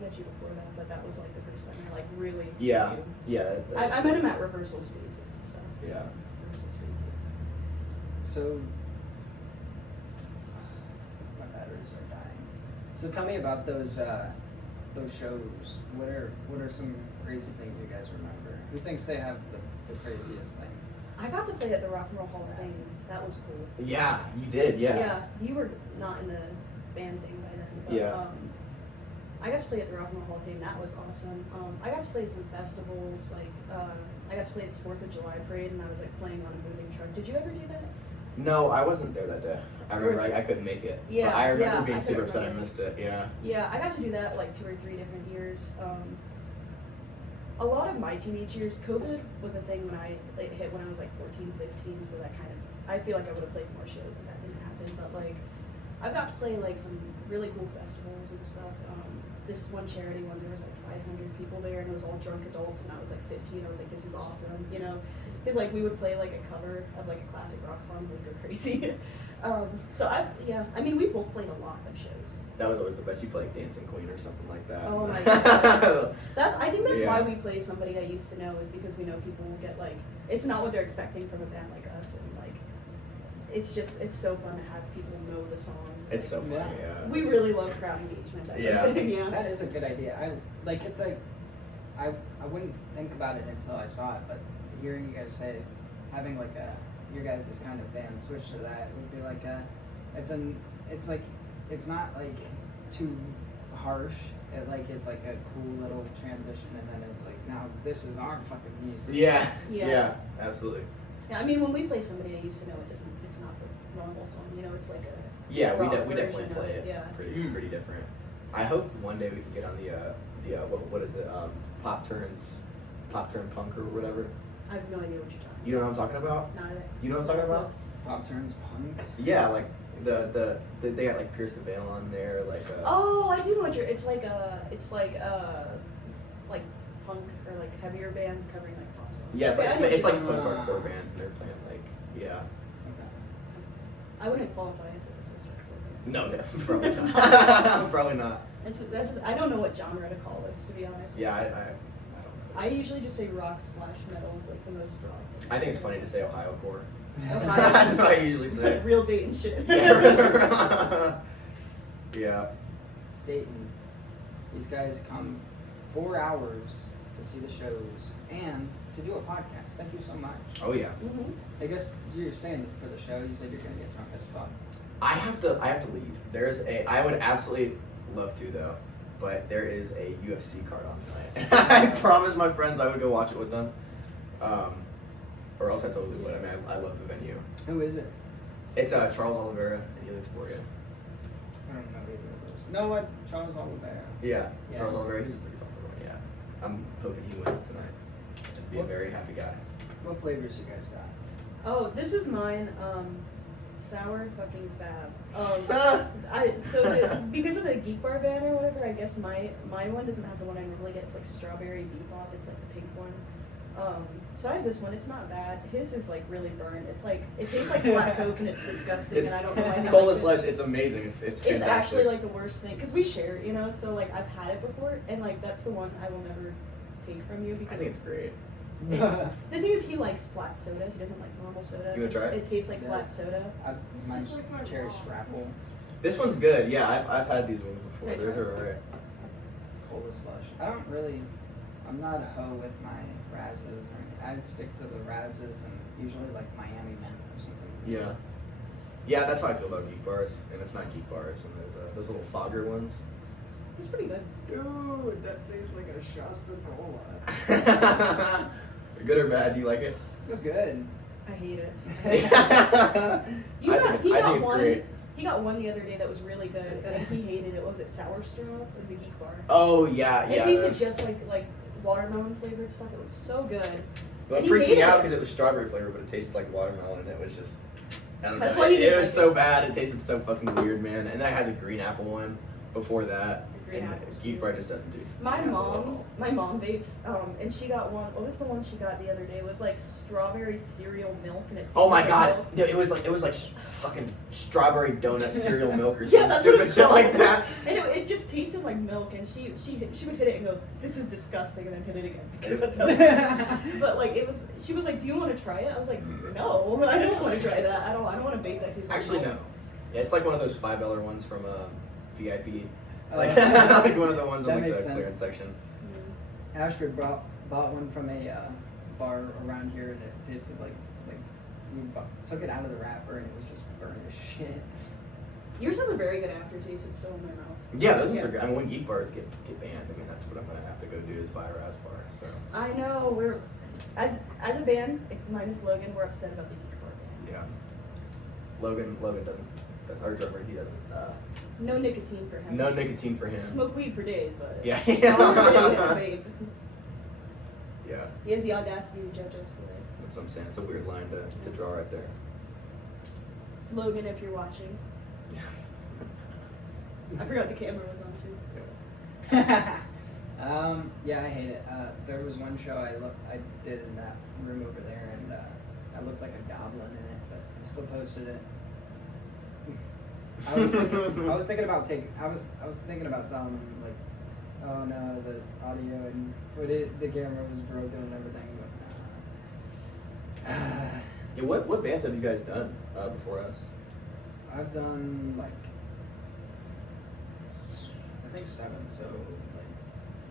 met you before that, but that was like the first time I like really knew you. Yeah. I met him at rehearsal spaces and stuff. Yeah. Rehearsal spaces. So, my batteries are dying. So tell me about those shows. What are some crazy things you guys remember? Who thinks they have the craziest thing? I got to play at the Rock and Roll Hall of Fame. That was cool. Yeah, you did. Yeah. Yeah, you were not in the band thing by then. But, Yeah. I got to play at the Rock and Roll Hall of Fame. That was awesome. I got to play some festivals. Like I got to play this 4th of July parade, and I was like playing on a moving truck. Did you ever do that? No, I wasn't there that day. I remember I couldn't make it. Yeah, but I remember yeah, being I super couldn't upset I remember. missed it. Yeah. Yeah, I got to do that like 2 or 3 different years. A lot of my teenage years, COVID was a thing when it hit when I was like 14, 15, so that kind of, I feel like I would have played more shows if that didn't happen, but like, I've got to play like some really cool festivals and stuff. This one charity one, there was like 500 people there, and it was all drunk adults, and I was like 15, I was like, this is awesome, you know? Because like, we would play like a cover of like a classic rock song, and we'd go crazy. So I mean, we both played a lot of shows. That was always the best. You play like Dancing Queen or something like that. Oh my god. I think that's Yeah. why we play somebody I used to know, is because we know people will get like, it's not what they're expecting from a band like us, and like, it's so fun to have people know the songs. It's so funny, Yeah. yeah. We really love crowd engagement. That's Yeah. our thing, yeah. That is a good idea. I wouldn't think about it until I saw it, but hearing you guys say, having like your guys' kind of band switch to that would be like it's not like too harsh. It like is like a cool little transition, and then it's like, now this is our fucking music. Yeah. Yeah. Yeah. Absolutely. Yeah, I mean, when we play somebody I used to know, it's not the normal song, you know, it's like a Yeah, we rock definitely version play of it. Yeah. Pretty different. I hope one day we can get on the what is it? Pop turn punk or whatever. I have no idea what you're talking You know what I'm talking about? about. Not it. You know what I'm talking about? Pop turns punk. Yeah, like the they got like Pierce the Veil on there, like. Oh, I do know what you're. It's like punk or like heavier bands covering like pop songs. Yeah, Okay, I know it's what like you're post talking hardcore bands, and they're playing like yeah. Okay. about. I wouldn't qualify us as a post hardcore band. No, probably not. Probably not. That's I don't know what genre to call this, to be honest. Yeah, I don't know. I usually just say rock/metal is like the most broad. I think it's funny to say Ohio core. Ohio. That's what I usually say. Like real Dayton shit. Yeah. Yeah. Dayton, these guys come 4 hours to see the shows and to do a podcast. Thank you so much. Oh yeah. Mhm. I guess you're staying for the show. You said you're gonna get drunk as fuck. I have to leave. I would absolutely love to though, but there is a UFC card on tonight. I promised my friends I would go watch it with them. Or else I totally would. I mean, I love the venue. Who is it? It's Charles Oliveira and Felix Borgia. I don't know either of those. No, what? Charles Oliveira. Yeah, Yeah. Charles Oliveira, he's a pretty popular one, yeah. I'm hoping he wins tonight. I'd be a very happy guy. What flavors you guys got? Oh, this is mine. Sour fucking fab. Because of the Geek Bar ban or whatever, I guess my one doesn't have the one I normally get. It's like strawberry bebop. It's like the pink one. So I have this one. It's not bad. His is like really burnt. It's like it tastes like flat Coke and it's disgusting. And I don't know why. he Cola likes it. slush. It's amazing. It's fantastic. It's actually like the worst thing because we share, you know. So like I've had it before, and like that's the one I will never take from you because I think it's great. the thing is he likes flat soda. He doesn't like normal soda. You wanna try it? It tastes like Yeah. flat soda. Mine's just like my cherry mom. strapple, This one's good. Yeah, I've had these ones before. Right. They're alright. cola slush. I'm not a hoe with my Razzes or anything. I'd stick to the Razzes and usually like Miami Mint or something. Yeah. Yeah, that's how I feel about Geek Bars. And if not Geek Bars, and there's those little fogger ones. It's pretty good. Dude, that tastes like a Shasta Cola. Good or bad? Do you like it? It's good. I hate it. I He think it's one. great. He got one the other day that was really good, and he hated it. What was it, Sour Straws? It was a Geek Bar. Oh yeah, It yeah. tasted just like watermelon flavored stuff. It was so good. But it he freaked hated me out it. because it was strawberry flavor, but it tasted like watermelon, and it was just, I don't That's know. why you It didn't was like so it. bad. It tasted so fucking weird, man. And then I had the green apple one before that. The green And apple was Geek weird. Bar just doesn't do. My mom vapes, and she got one. What was the one she got the other day? It was like strawberry cereal milk, and it tasted Oh my like god! milk. No, it was like fucking strawberry donut cereal milk or Yeah, some that's what stupid it's shit called. like that. And it just tasted like milk, and she would hit it and go, "This is disgusting," and then hit it again because that's how. But like she was like, "Do you want to try it?" I was like, "No, I don't want to try that. I don't want to vape that tastes like Actually, milk." no. Yeah, it's like one of those $5 ones from VIP. Like, Oh. like one of the ones That in like makes the sense. clearance section. Astrid bought one from a bar around here and it tasted like he took it out of the wrapper and it was just burnt as shit. Yours has a very good aftertaste. It's still in my mouth. Yeah, those ones are good. I mean, when geek bars get banned, I mean, that's what I'm gonna have to go do is buy a Raz bar. So. I know we're as a band minus Logan, we're upset about the geek bar ban. Yeah. Logan doesn't. That's our drummer. He doesn't. No nicotine for him. No nicotine for him. Smoke weed for days, but Yeah. all we're doing is vape. Yeah. He has the audacity to judge us for it. That's what I'm saying. It's a weird line to draw right there. Logan, if you're watching, I forgot the camera was on too. Yeah, I hate it. There was one show I did in that room over there, and I looked like a goblin in it, but I still posted it. I was thinking about thinking about telling them like, oh no, the audio and the camera was broken and everything, but Yeah, what bands have you guys done before us? I've done like I think 7. So like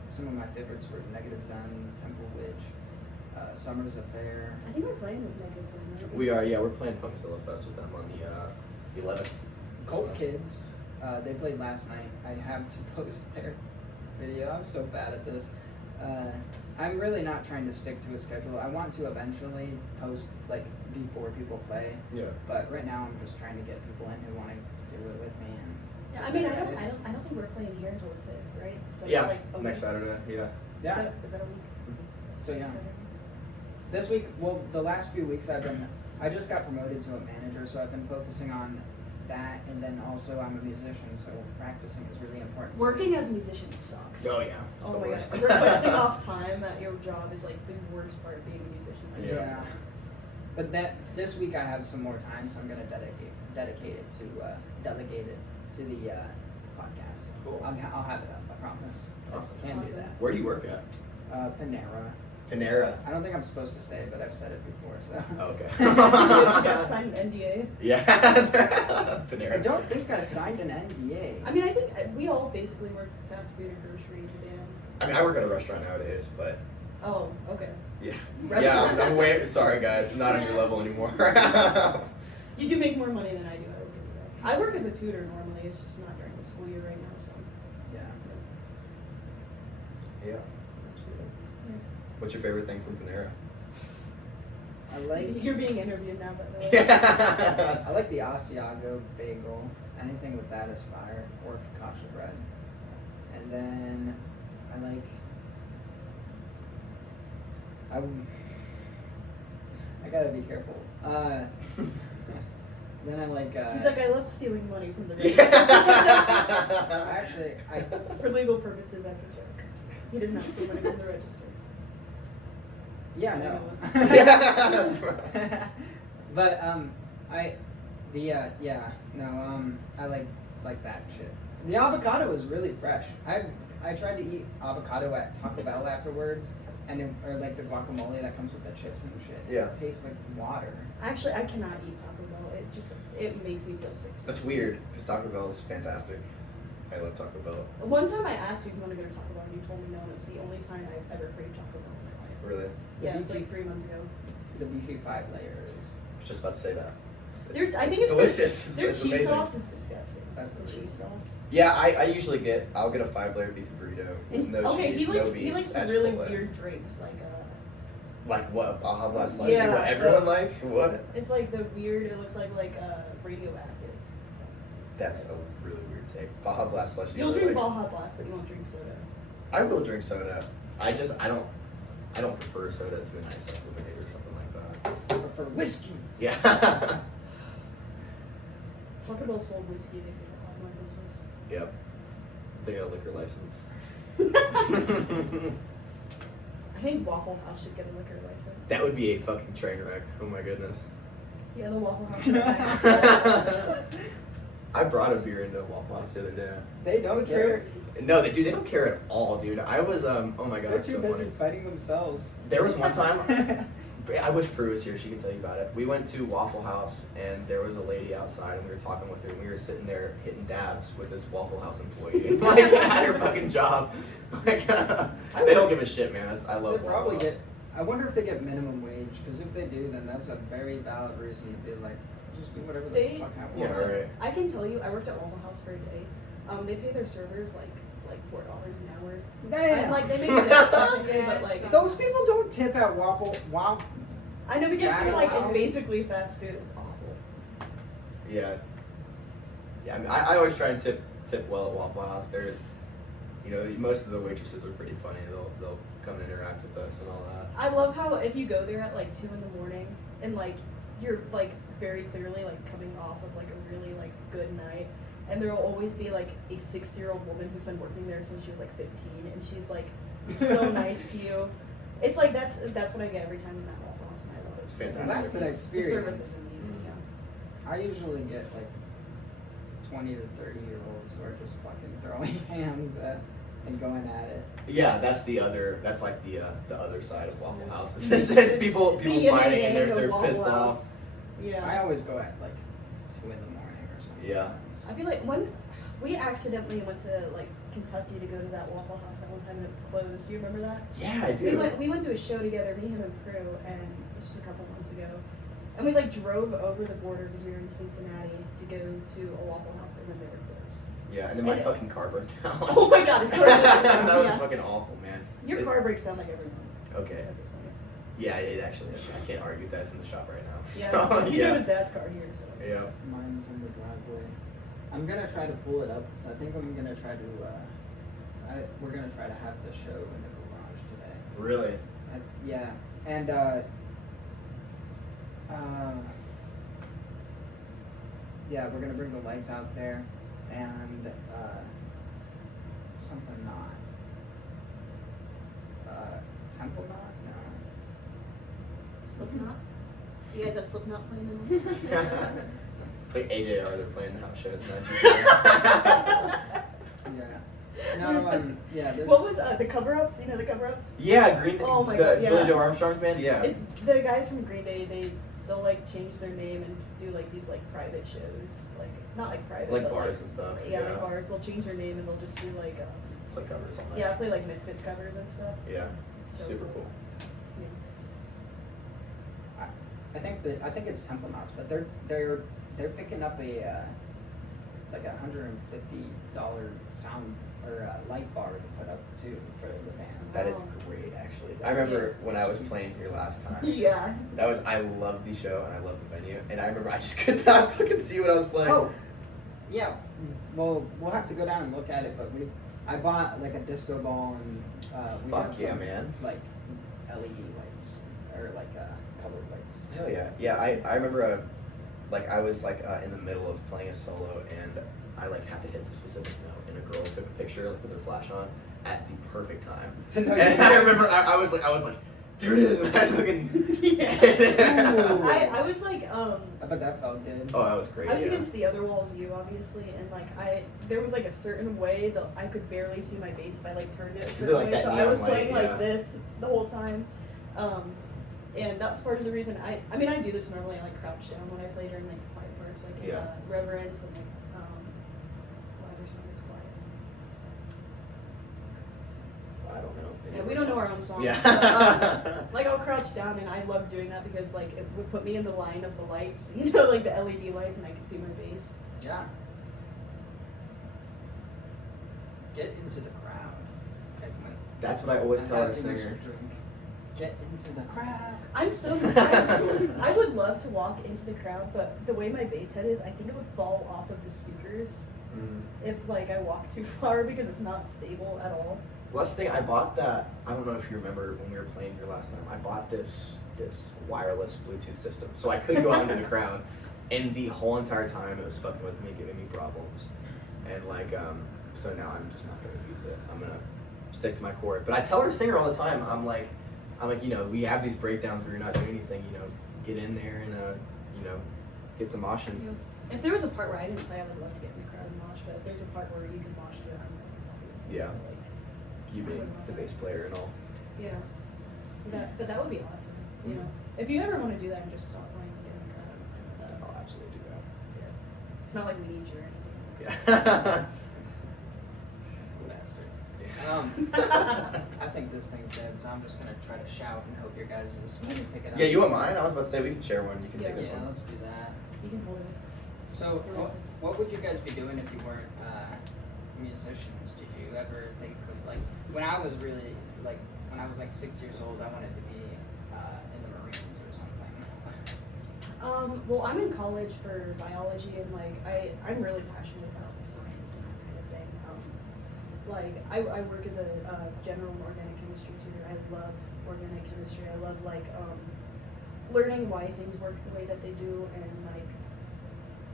some of my favorites were Negative Zen, Temple Witch, Summer's Affair. I think we're playing with Negative Zen, right? We are. Yeah, we're playing Punkzilla Fest with them on the 11th. Colt Kids, they played last night. I have to post their video. I'm so bad at this. I'm really not trying to stick to a schedule. I want to eventually post like before people play. Yeah. But right now I'm just trying to get people in who want to do it with me. And Yeah, I mean, I don't think we're playing here until the 5th, right? So Yeah. It's like a Next week. Saturday. Yeah. Yeah. Is that a week? So yeah. Saturday? This week, well, the last few weeks I just got promoted to a manager, so I've been focusing on that, and then also I'm a musician, so practicing is really important. to Working me. as a musician sucks. Oh yeah. It's Oh the my worst. god. Requesting off time at your job is like the worst part of being a musician. Like, Yeah. Yeah. But this week I have some more time, so I'm gonna delegate it to the podcast. Cool. I'll have it up. I promise. Awesome. I can do Awesome. that. Where do you work at? Panera. Panera. I don't think I'm supposed to say, but I've said it before, so. Oh, okay. You gotta sign an NDA. Yeah. Panera. I don't think I signed an NDA. I mean, I think we all basically work fast food and grocery today. I mean, I work at a restaurant nowadays, but Oh, okay. yeah. Restaurant. Yeah, I'm way sorry guys, I'm not on your level anymore. You do make more money than I do. I will give you that. I work as a tutor normally. It's just not during the school year right now, so. Yeah. Yeah, absolutely. Yeah. What's your favorite thing from Panera? I like You're being interviewed now, by the way. I like the Asiago bagel. Anything with that is fire, or focaccia bread. And then I like. I gotta be careful. Then I like. He's like, I love stealing money from the Yeah. register. Actually, For legal purposes, that's a joke. He does not steal money from the register. Yeah, no. But I like that shit. The avocado is really fresh. I tried to eat avocado at Taco Bell afterwards, or like the guacamole that comes with the chips and shit. Yeah. It tastes like water. Actually, I cannot eat Taco Bell. It makes me feel sick. That's weird, because Taco Bell is fantastic. I love Taco Bell. One time I asked you if you want to go to Taco Bell, and you told me no, and it was the only time I've ever craved Taco Bell in my life. Really? Yeah, it was like 3 months ago. The beefy 5 layers. I was just about to say that. I think it's delicious. Their It's cheese amazing. sauce is disgusting. That's the amazing. cheese sauce. Yeah, I'll get a 5-layer beefy burrito with And, no okay, cheese, he likes no beans, the at really Chipotle. weird drinks like Like what? Baja Blast slushy? Yeah, What everyone those. likes? What? it's like the weird. It looks like radioactive. That's a really weird take. Baja Blast slushy. You'll drink Baja Blast, but you won't drink soda. I will drink soda. I don't prefer soda to an iced lemonade or something like that. I prefer whiskey. Yeah. Taco Bell sold whiskey. They made a lot more business. Yep. They got a liquor license. I think Waffle House should get a liquor license. That would be a fucking train wreck. Oh my goodness. Yeah, the Waffle House. I brought a beer into Waffle House the other day. They don't care. No, they don't care at all, dude. I was oh my god, They're it's too so busy funny. fighting themselves. There was one time. I wish Pru was here. She could tell you about it. We went to Waffle House, and there was a lady outside, and we were talking with her, and we were sitting there hitting dabs with this Waffle House employee, like at her fucking job. Like, they don't give a shit, man. I love They Waffle probably House. get. I wonder if they get minimum wage, because if they do, then that's a very valid reason to be like, just do whatever the fuck I want. Yeah, right. I can tell you, I worked at Waffle House for a day. They pay their servers like $4 an hour. Damn. And, like, they make good stuff every day, but like Those people don't tip at Waffle. Wow. I know, because they're like, it's Wow. basically fast food. It's awful. Yeah. Yeah, I mean, I always try and tip well at Waffle House. They're, you know, most of the waitresses are pretty funny. They'll come and interact with us and all that. I love how if you go there at like 2 in the morning and like you're like very clearly like coming off of like a really like good night, and there'll always be like a 60-year-old woman who's been working there since she was like 15, and she's like so nice to you. It's like that's what I get every time I'm at Waffle House, and I love it. It's fantastic. That's an The experience. service is amazing. Yeah. I usually get like 20 to 30-year-olds who are just fucking throwing hands at and going at it. Yeah, that's like the other side of Waffle Yeah. House. It's people The yin fighting yang and of they're Waffle pissed House. off. Yeah. I always go at like 2 in the morning or something. Yeah. I feel like when we accidentally went to like Kentucky to go to that Waffle House at one time and it was closed. Do you remember that? Yeah, I do. We went to a show together, me, him, and Pru, and this was a couple months ago. And we like drove over the border because we were in Cincinnati to go to a Waffle House, and then they were closed. Yeah, and then my And- fucking car burnt down. Oh my God, his car burnt down, That was yeah. fucking awful, man. Your It- car breaks down like every month. Okay. At this point. Yeah, it actually is. I can't argue that it's in the shop right now. Yeah. So, He yeah. drove his dad's car here, so. Yeah. Mine's in the driveway. I'm gonna try to pull it up because I think I'm gonna try to. We're gonna try to have the show in the garage today. Really? Yeah, and yeah, we're gonna bring the lights out there, and something not. Temple knot? No. Slipknot? You guys have Slipknot playing in It's like AJR, they're playing the house show. It's not Yeah. No. Yeah. There's. What was the cover-ups? You know the cover-ups? Yeah, Green. Oh my the God, yeah. Billy Joe Armstrong's band. Yeah. The guys from Green Day, they'll like change their name and do like these like private shows, like not like private, Like but, bars and stuff, Yeah, yeah. like bars. They'll change their name and they'll just do like Play covers on that. yeah, play like Misfits covers and stuff. Yeah. So Super cool. Yeah. I think it's Temple Knots, but they're picking up a like $150 sound or light bar to put up too for the band. That is Oh. great, actually. I remember when I was playing here last time. Yeah. I loved the show and I loved the venue, and I remember I just could not fucking see what I was playing. Oh, yeah. Well, we'll have to go down and look at it, but I bought like a disco ball and we Fuck have yeah, some, man. like LED lights or like colored lights. Hell yeah. Yeah, I remember like I was like in the middle of playing a solo and I like had to hit the specific note and a girl took a picture like with her flash on at the perfect time. To know And I remember I was like, there it is, and I fucking Yeah. I was like I bet that felt good. Oh, that was great. I was yeah. against the other walls, you obviously, and like there was like a certain way that I could barely see my bass if I like turned it a Is it certain like way. that So I neon was light? playing Yeah. like this the whole time, and that's part of the reason I mean I do this normally. I like crouch down when I play during like the quiet parts, like in Yeah. Reverence and like whatever song it's quiet. I don't know. Yeah, we don't know our own songs. Yeah. But, like I'll crouch down and I love doing that because like it would put me in the line of the lights, you know, like the LED lights, and I can see my bass. Yeah. Get into the crowd. That's what I always tell our Have too much singer. to drink. Get into the crowd. I'm so I would love to walk into the crowd, but the way my bass head is, I think it would fall off of the speakers if like I walk too far because it's not stable at all. Well, that's the thing. I bought that. I don't know if you remember when we were playing here last time. I bought this wireless Bluetooth system, so I could go out into the crowd, and the whole entire time it was fucking with me, giving me problems, and like so now I'm just not gonna use it. I'm gonna stick to my chord. But I tell our singer all the time. I'm like, you know, we have these breakdowns where you're not doing anything. You know, get in there and you know, get to moshing. If there was a part where I didn't play, I would love to get in the crowd and mosh. But if there's a part where you can mosh to it, I'm like, obviously. Yeah. So, like, You being the bass player and all. yeah. But that would be awesome. You know, if you ever want to do that and just stop playing and get in the crowd, I'm fine with that. I'll absolutely do that. Yeah. It's not like we need you or anything. Yeah. Bastard. I I think this thing's dead, so I'm just gonna try to shout and hope your guys' mics pick it up. Yeah, you want mine? I was about to say we can share one. You can Yeah. take this Yeah, one. let's do that. You can hold it. So, what would you guys be doing if you weren't musicians? Did you ever think of, like, when I was really, like, when I was like 6 years old, I wanted to be in the Marines or something. Well, I'm in college for biology, and like I'm really passionate about science and that kind of thing. Like I work as a general and organic chemistry tutor. I love organic chemistry. I love like learning why things work the way that they do, and like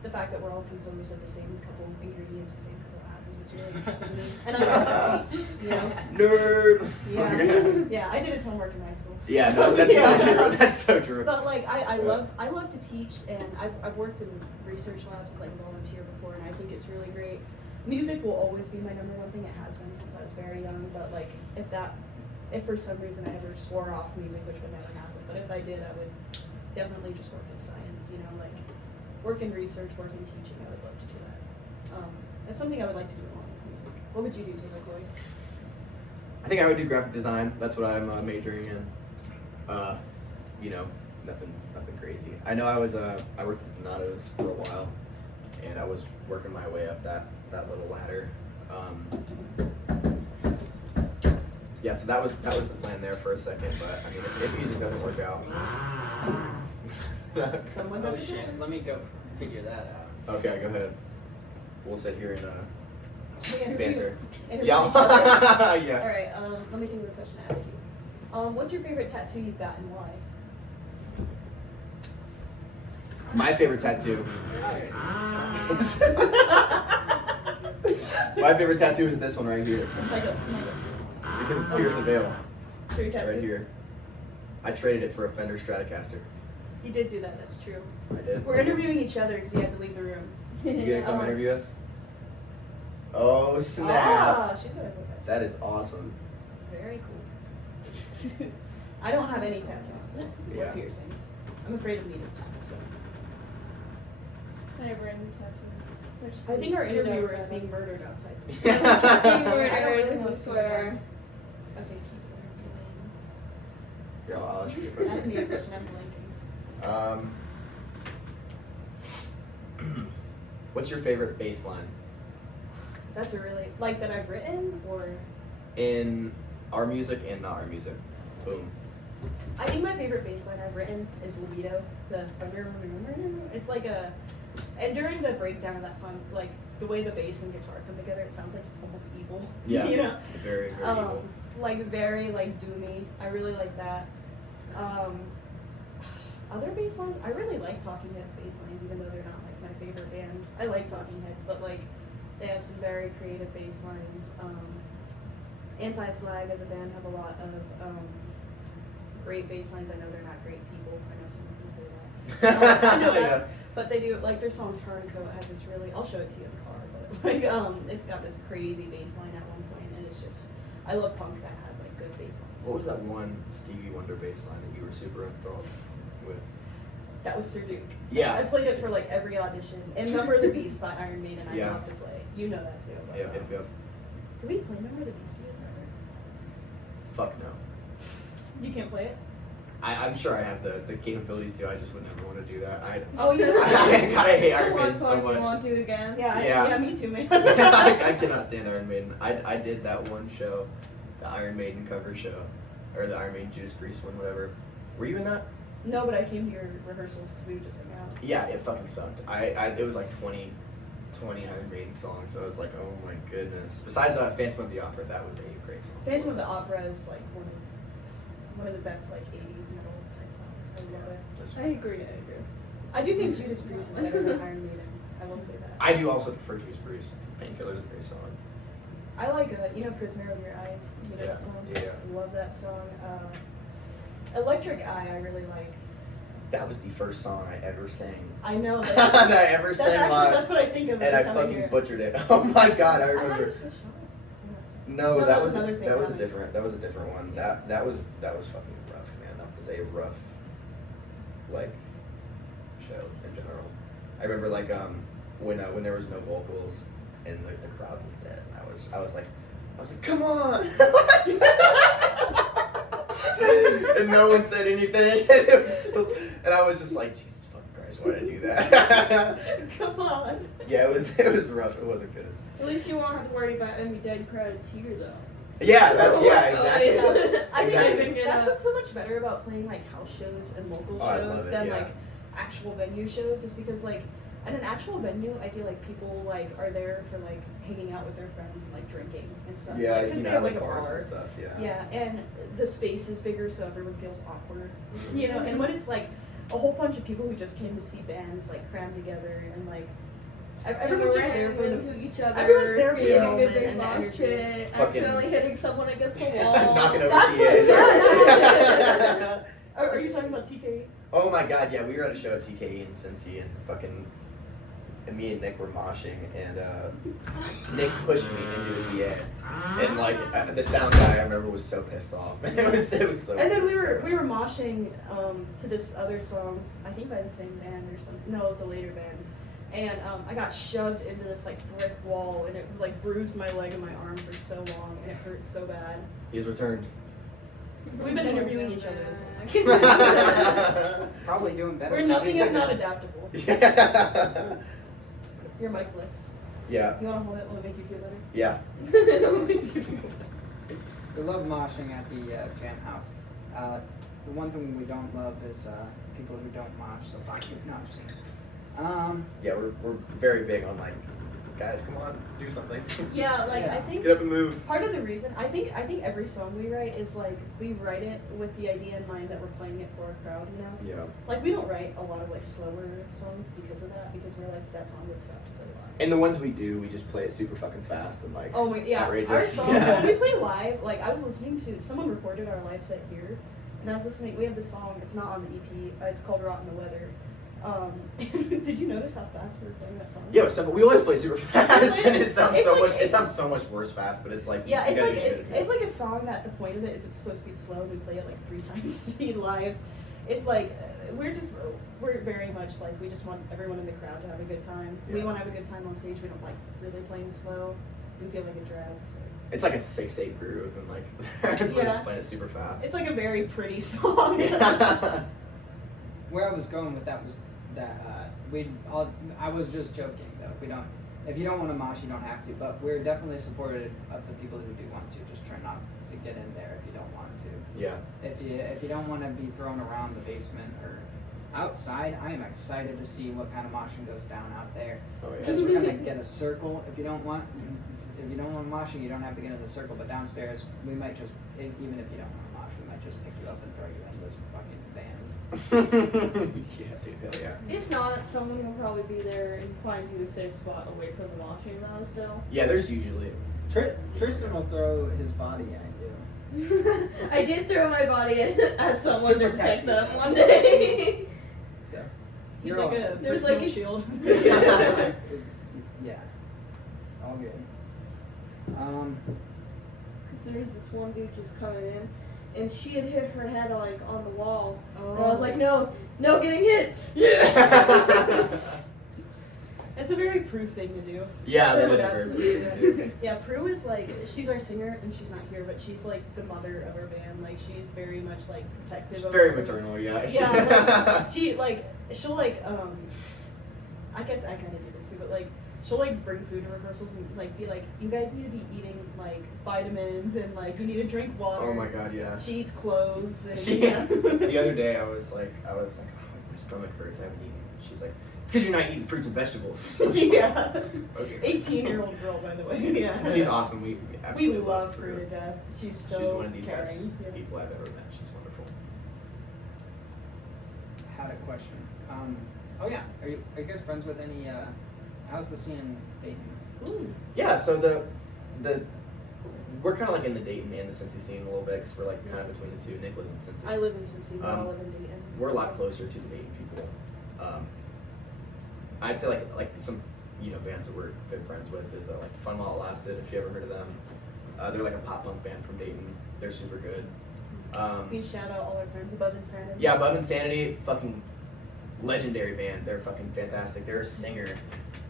the fact that we're all composed of the same couple ingredients, the same couple atoms. It's really interesting to me, and I love to teach. You know, Nerd. yeah, yeah. I did his homework in high school. Yeah, no, that's Yeah. so true. That's so true. But like I love to teach, and I've worked in research labs as like a volunteer before, and I think it's really great. Music will always be my number one thing. It has been since I was very young. But like if for some reason I ever swore off music, which would never happen, but if I did, I would definitely just work in science. You know, like work in research, work in teaching. I would love to do that. That's something I would like to do along with music. What would you do, Taylor Cloyd? I think I would do graphic design. That's what I'm majoring in. You know, nothing crazy. I know I worked at Donato's for a while, and I was working my way up that little ladder. Yeah, so that was the plan there for a second. But I mean, if music doesn't work out, Someone's Oh at the door. shit! Let me go figure that out. okay, go ahead. We'll sit here and We interview- banter. interview Yeah. each other. Yeah. All right. Let me think of a question to ask you. What's your favorite tattoo you've got and why? My favorite tattoo. My favorite tattoo is this one right here. Because it's Pierce the Veil. For your tattoo? Right here. I traded it for a Fender Stratocaster. You did do that. That's true. I did. We're interviewing each other because you had to leave the room. You gonna come Um, interview us? Oh snap! Ah, she's got a cool tattoo. That is awesome. Very cool. I don't have any tattoos or Yeah. piercings. I'm afraid of needles. So. I never had any tattoos. I think our interviewer is being murdered outside the school. Being I don't murdered, really I know what's going swear. on. Okay, keep Here, I'll ask you a going. Ask me a question. question. I'm blanking. What's your favorite bass line That's a really like that I've written, or in our music and not our music? Boom. I think my favorite bass line I've written is Libido. It's like a, and during the breakdown of that song, like the way the bass and guitar come together, it sounds like almost evil. Yeah. You know. Very evil. Like very like doomy. I really like that. Other bass lines, I really like Talking Heads bass lines, even though they're not like my favorite band. I like Talking Heads, but like they have some very creative bass lines. Anti-Flag as a band have a lot of great bass lines. I know they're not great people. I know someone's gonna say that. I know that. Yeah. But they do, like their song Turncoat has this really, I'll show it to you in the car, but like it's got this crazy bass line at one point, and it's just, I love punk that has like good bass lines. What was that one Stevie Wonder bass line that you were super enthralled with? That was Sir Duke. Yeah. I played it for like every audition. And Number of the Beast by Iron Maiden, I Yeah. love to play. You know that too. But, Yep. did we play Number of the Beast together? Fuck no. You can't play it? I'm sure I have the capabilities to. I just would never want to do that. Oh, you know I hate Iron Maiden so You much. won't do it again? Yeah, Yeah. me too, man. I cannot stand Iron Maiden. I did that one show, the Iron Maiden cover show, or the Iron Maiden Judas Priest one, whatever. Were you in that? No, but I came to your rehearsals because we would just hang out. Yeah, it fucking sucked. It was like 20 Iron Maiden songs, so I was like, oh my goodness. Besides Phantom of the Opera, that was a great song. Phantom of the Opera is like one of the best like 80s metal type songs. I love it. That's I agree. I do think Judas Priest is better than Iron Maiden. I will say that. I do also prefer Judas Priest. Painkiller is a great song. I like Prisoner of Your Eyes. You know Yeah, that song? yeah. I love that song. Electric Eye, I really like. That was the first song I ever sang. I know that. that I ever That's sang actually live. that's what I think of And I every time I hear fucking it. butchered it. Oh my god, I I thought remember. it switched on in that song. No, that that's was another thing that was a coming. different one. That was fucking rough, man. That was a rough like show in general. I remember like when there was no vocals and the crowd was dead. I was like, was like, come on! And no one said anything. And I was just like, Jesus fucking Christ, why did I do that? Come on. Yeah, it was rough. It wasn't good. At least you won't have to worry about any dead credits here, though. Yeah, exactly. I Exactly. think that's what's so much better about playing like house shows and local Oh, I love shows it, than yeah. like actual venue shows, just because like at an actual venue, I feel like people like are there for like hanging out with their friends and like drinking and stuff. Yeah, because you they know, have like like a bars bar. and stuff. Yeah. Yeah, and the space is bigger, so everyone feels awkward, you know. And when it's like a whole bunch of people who just came to see bands like crammed together and like everyone's just there for into each other. everyone's there for the creating a moment big and the mosh energy. pit, Fucking- accidentally hitting someone against the wall. Knocking over That's PAs. what- Are you talking about TK? Oh my god, yeah, we were at a show at TKE in Cincy and me and Nick were moshing and Nick pushed me into the PA and like the sound guy I remember was so pissed off. it was so. And then we so were moshing to this other song, I think by the same band or something. No, it was a later band. And I got shoved into this like brick wall, and it like bruised my leg and my arm for so long, and it hurt so bad. He's returned. We've been interviewing each other this whole time. Probably doing better. Where nothing is not adaptable. Yeah. You're micless. Yeah. You want to hold it? Will it make you feel better? Yeah. We love moshing at the jam house. The one thing we don't love is people who don't mosh, so fuck you. No, I'm just kidding. Yeah, we're very big on like, guys, come on, do something. Yeah, like Yeah. I think Get up and move. part of the reason I think every song we write is like we write it with the idea in mind that we're playing it for a crowd, you know? Yeah. Like we don't write a lot of like slower songs because of that, because we're like that song would suck to play live. And the ones we do, we just play it super fucking fast and like Oh my yeah, outrageous. our songs Yeah. when we play live, like I was listening to someone recorded our live set here, and I was listening. We have this song. It's not on the EP. It's called "Rotten the Weather." Did you notice how fast we were playing that song? Yeah, so we always play super fast, and it sounds It's so like- much. It sounds so much worse fast, but it's like Yeah, you it's gotta like do shit. it's like a song that the point of it is it's supposed to be slow, and we play it like 3 times speed live. It's like we're very much like we just want everyone in the crowd to have a good time. We Yeah. want to have a good time on stage. We don't like really playing slow. We feel like a drag. So. It's like a 6/8 groove, and like we're Yeah. just playing it super fast. It's like a very pretty song. Yeah. Where I was going with that was that I was just joking though. We don't. If you don't want to mosh, you don't have to. But we're definitely supportive of the people who do want to. Just try not to get in there if you don't want to. Yeah. If you don't want to be thrown around the basement or outside, I am excited to see what kind of moshing goes down out there. Oh yeah. Because we're gonna get a circle. If you don't want moshing, you don't have to get in the circle. But downstairs, we might just even if you don't want to mosh, we might just pick you up and throw you into this fucking bands. Yeah, dude. Hell yeah. If not, someone will probably be there and find you a safe spot away from the washing though still. Yeah, there's usually. Tristan will throw his body at you. I did throw my body at someone To to protect protect them you. one day. So He's you're like all- a There's personal like a- shield. yeah, all good. There's this one dude just coming in, and she had hit her head like on the wall, Oh. and I was like, no, getting hit. Yeah. It's a very Pru thing to do. Yeah, that Pru is would a very absolutely Pru do thing to do. Yeah, Pru is like, she's our singer and she's not here, but she's like the mother of our band. Like she's very much like protective She's of very her. maternal, yeah. Yeah, like, she'll like, I guess I kind of do this too, but like, she'll like bring food to rehearsals and like be like, you guys need to be eating like vitamins and like you need to drink water. Oh my god, yeah. She eats cloves and She, yeah. the other day I was like, oh, my stomach hurts. I haven't eaten. She's like, it's because you're not eating fruits and vegetables. Yeah. Okay. 18-year-old girl, by the way. Yeah. She's awesome. We We absolutely love her. Pru to death. She's so She's one of the caring. best Yeah. people I've ever met. She's wonderful. Had a question. Oh yeah, are you guys friends with any? How's the scene in Dayton? Ooh. Yeah. So the we're kind of like in the Dayton and the Cincy scene a little bit because we're like kind of between the two. Nick lives in Cincy. I live in Cincy. We all Um, live in Dayton. We're a lot closer to the Dayton people. I'd say like some bands that we're good friends with is like Fun While It Lasted. If you ever heard of them, they're like a pop punk band from Dayton. They're super good. We shout out all our friends above Insanity. Yeah, Above Insanity, fucking legendary band. They're fucking fantastic. Their singer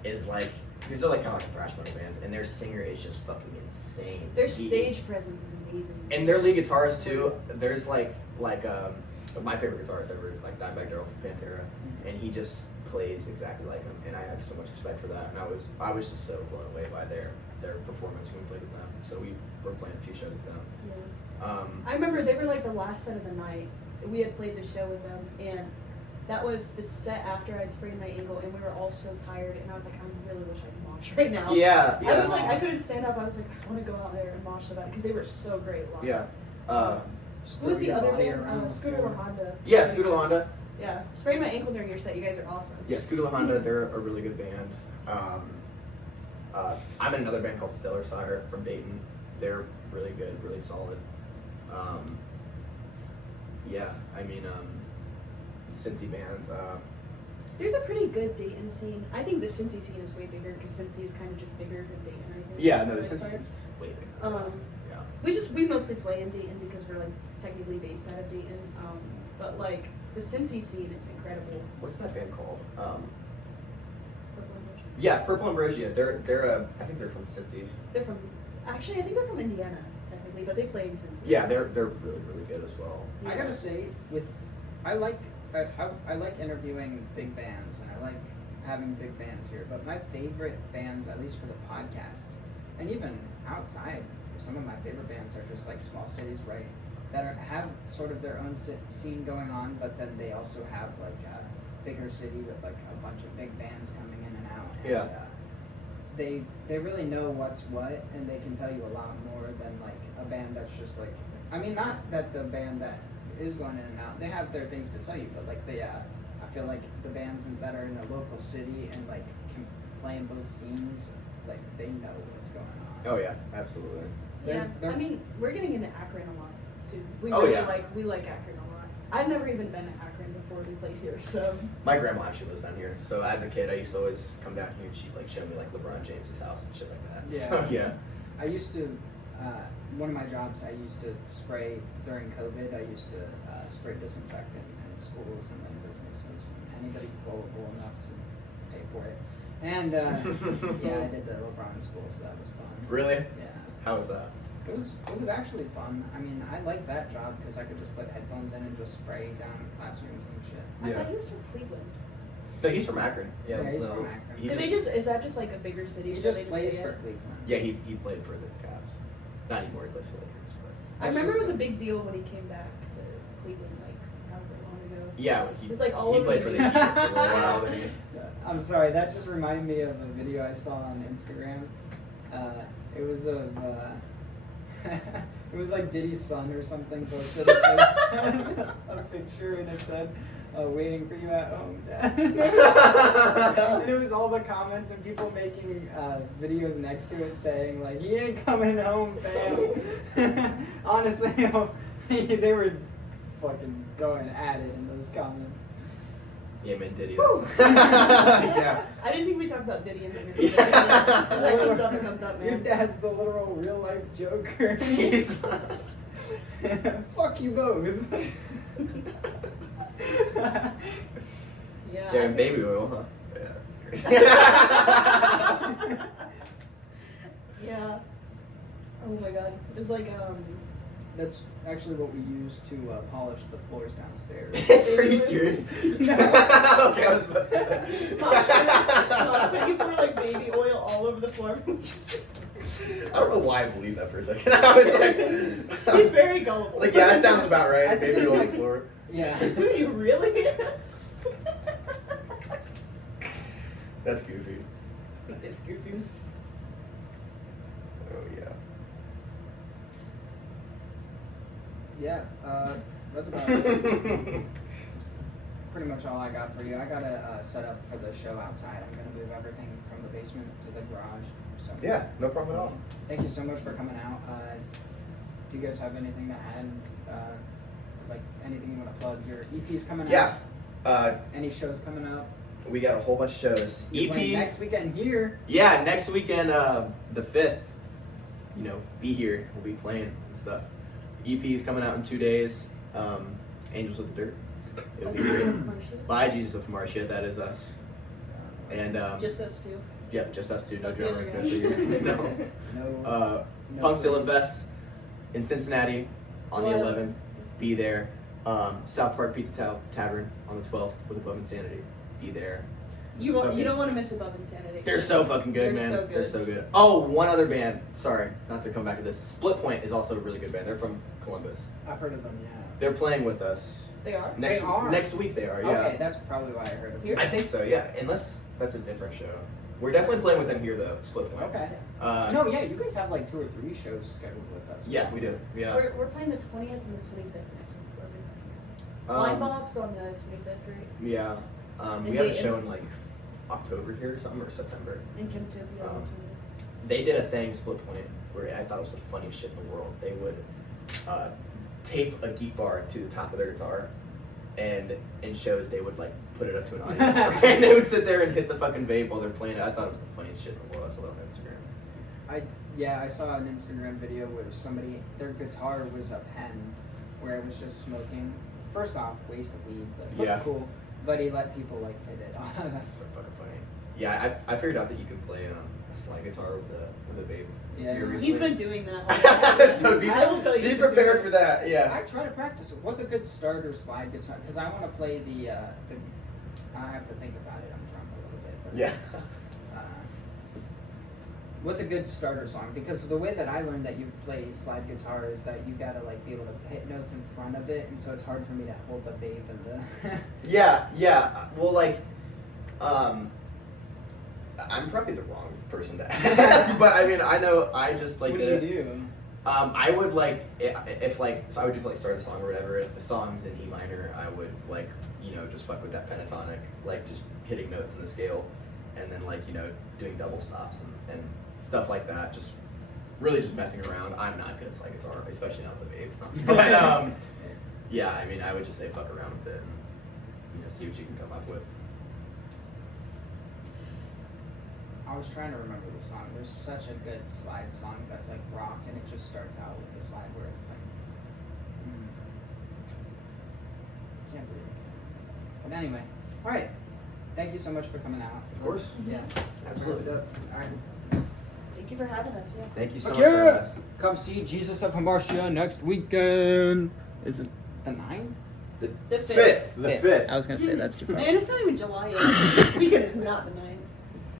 is like because they're like kind of like a thrash metal band, and their singer is just fucking insane. Their stage presence is amazing. And their lead guitarist too. There's like my favorite guitarist ever is like Dimebag Darrell from Pantera, and he just plays exactly like him, and I have so much respect for that. And I was just so blown away by their performance when we played with them. So we were playing a few shows with them. Yeah. I remember they were like the last set of the night. We had played the show with them, and that was the set after I'd sprained my ankle, and we were all so tired, and I was like, I really wish I could mosh right now. Yeah. I was like, I couldn't stand up. I was like, I want to go out there and mosh about it, because they were so great live. Yeah. Who was the Your other body band? around the Scooter floor. La Honda. Yeah, Scooter La Honda. Yeah, sprained my ankle during your set. You guys are awesome. Yeah, Scooter La Honda, they're a really good band. I'm in another band called Stellar Sire from Dayton. They're really good, really solid. Yeah, I mean, Cincy bands. There's a pretty good Dayton scene. I think the Cincy scene is way bigger because Cincy is kind of just bigger than Dayton. I think. Yeah, no, the Right, Cincy sorry. scene's way bigger. Yeah. We mostly play in Dayton because we're like technically based out of Dayton. But like the Cincy scene is incredible. What's that band called? Purple and Bush. Yeah, Purple Ambrosia. They're I think they're from Cincy. They're from. Actually, I think they're from Indiana technically, but they play in Cincy. Yeah, they're really really good as well. I gotta say, I like interviewing big bands, and I like having big bands here. But my favorite bands, at least for the podcasts, and even outside, some of my favorite bands are just like small cities, right? That have sort of their own scene going on, but then they also have like a bigger city with like a bunch of big bands coming in and out. And, Yeah. They really know what's what, and they can tell you a lot more than like a band that's just like. I mean, not that the band that is going in and out, they have their things to tell you, but like I feel like the bands that are in a local city and like can play in both scenes, like they know what's going on. Oh yeah, absolutely. Yeah, They're- I mean, we're getting into Akron a lot, too. We Oh, really yeah. we like Akron a lot. I've never even been to Akron before we played here, so. My grandma actually lives down here, so as a kid, I used to always come down here and she'd like show me like LeBron James's house and shit like that. Yeah. So, yeah. I used to, one of my jobs, I used to spray during COVID. I used to spray disinfectant in schools and in businesses. Anybody gullible enough to pay for it. And yeah, I did the LeBron school, so that was fun. Really? Yeah. How was that? It was actually fun. I mean, I liked that job because I could just put headphones in and just spray down classrooms and shit. I Yeah. thought he was from Cleveland. No, he's from Akron. Yeah, Yeah, he's no, from Akron. he Is that just like a bigger city? He so just they plays say for it? Cleveland. Yeah, he played for the Cavs. Not anymore. He plays for the Lakers. But I remember it was a big deal when he came back to Cleveland, like however long ago. yeah, like It was like all he over played the for the news. Heat for a little while. Then he, I'm sorry, that just reminded me of a video I saw on Instagram. It was of, it was like Diddy's son or something posted a picture and it said, waiting for you at home, Dad. And it was all the comments and people making videos next to it saying like, he ain't coming home, fam. Honestly, they were fucking going at it in those comments. yeah, man, Diddy. Whew. That's, yeah. I didn't think we talked about Diddy in the interview. That comes up, Your man. dad's the literal real life Joker. He's Fuck you both. Yeah. yeah, I and think- baby oil, huh? Yeah, that's great. Yeah. Oh my god. It was like That's actually what we use to polish the floors downstairs. Are you serious? No. Okay, I was about to say. but you pour like baby oil all over the floor. I don't know why I believed that for a second. I was like, He's very gullible. like, yeah, that sounds about I right. think Baby it's on the like- floor. Yeah. Do you really? That's goofy. It's goofy. Oh yeah. Yeah, that's about it. Pretty much all I got for you. I gotta set up for the show outside. I'm gonna move everything from the basement to the garage. So Yeah, no problem at all. Thank you so much for coming out. Do you guys have anything to add? Like anything you want to plug? Your EP's coming Yeah. out. Any shows coming up? We got a whole bunch of shows. You're playing EP. next weekend here. Yeah, next weekend, the 5th. You know, be here. We'll be playing and stuff. EP is coming out in 2 days. Angels with the Dirt. It'll be Marcia? by Jesus of Hamartia. That is us. And Just us two. Yep, just us two, no The drummer, other no guy. singer, no. No. No Punkzilla clue. Fest in Cincinnati on the July 11th. Be there. South Park Pizza Tavern on the 12th with Above Insanity. Be there. You don't want to miss Above Insanity. They're so fucking good, They're man. so good. They're so good. Oh, one other band. Sorry, not to come back to this. Split Point is also a really good band. They're from Columbus. I've heard of them. Yeah. They're playing with us. They are. They are? Next week they are, yeah. Okay, that's probably why I heard of them. Here? I think so, yeah. Unless that's a different show. We're definitely playing with them here though, Split Point. Okay. No, No, yeah, you guys have like 2 or 3 shows scheduled with us. Yeah, we do. Yeah. We're playing the 20th and the 25th next week. Where we Blind Bob's on the 25th, right? Yeah. And We have a Dayton. show in like October here or something, or September. And Chemtopia on Um, the They did a thing, Split Point, where I thought it was the funniest shit in the world. They would tape a geek bar to the top of their guitar, and in shows they would like put it up to an audience, and they would sit there and hit the fucking vape while they're playing it. I thought it was the funniest shit in the world. I saw that on Instagram. I saw an Instagram video where their guitar was a pen, where it was just smoking. First off, waste of weed, but Yeah. cool. But he let people like hit it. That's so fucking funny. Yeah, I figured out that you can play a slide guitar with a vape. Yeah. here He's recently. been doing that. So be, I will tell you. be he's been prepared doing for that. Yeah. I try to practice it. What's a good starter slide guitar? Because I want to play the. I have to think about it. I'm drunk a little bit. But, Yeah. What's a good starter song? Because the way that I learned that you play slide guitar is that you gotta like be able to hit notes in front of it, and so it's hard for me to hold the vape and the. Yeah. Well, like, I'm probably the wrong person to ask, but I mean, I know I just like what did do it. you do? I would like if like so I would just like start a song or whatever. If the song's in E minor, I would like just fuck with that pentatonic, like just hitting notes in the scale, and then like doing double stops and stuff like that. Just really just messing around. I'm not good at slide guitar, especially not with the vape. But yeah, I mean, I would just say fuck around with it and see what you can come up with. I was trying to remember the song. There's such a good slide song that's like rock, and it just starts out with the slide where it's like. Can't believe it. But anyway, all right. Thank you so much for coming out. Of course. Yeah. Absolutely. All right. Thank you for having us. Yeah. Thank you so Okay. much for having us. Come see Jesus of Hamartia next weekend. Is it the 9th? The 5th. The fifth. I was gonna say that's too far. And it's not even July yet. This weekend is not the 9th.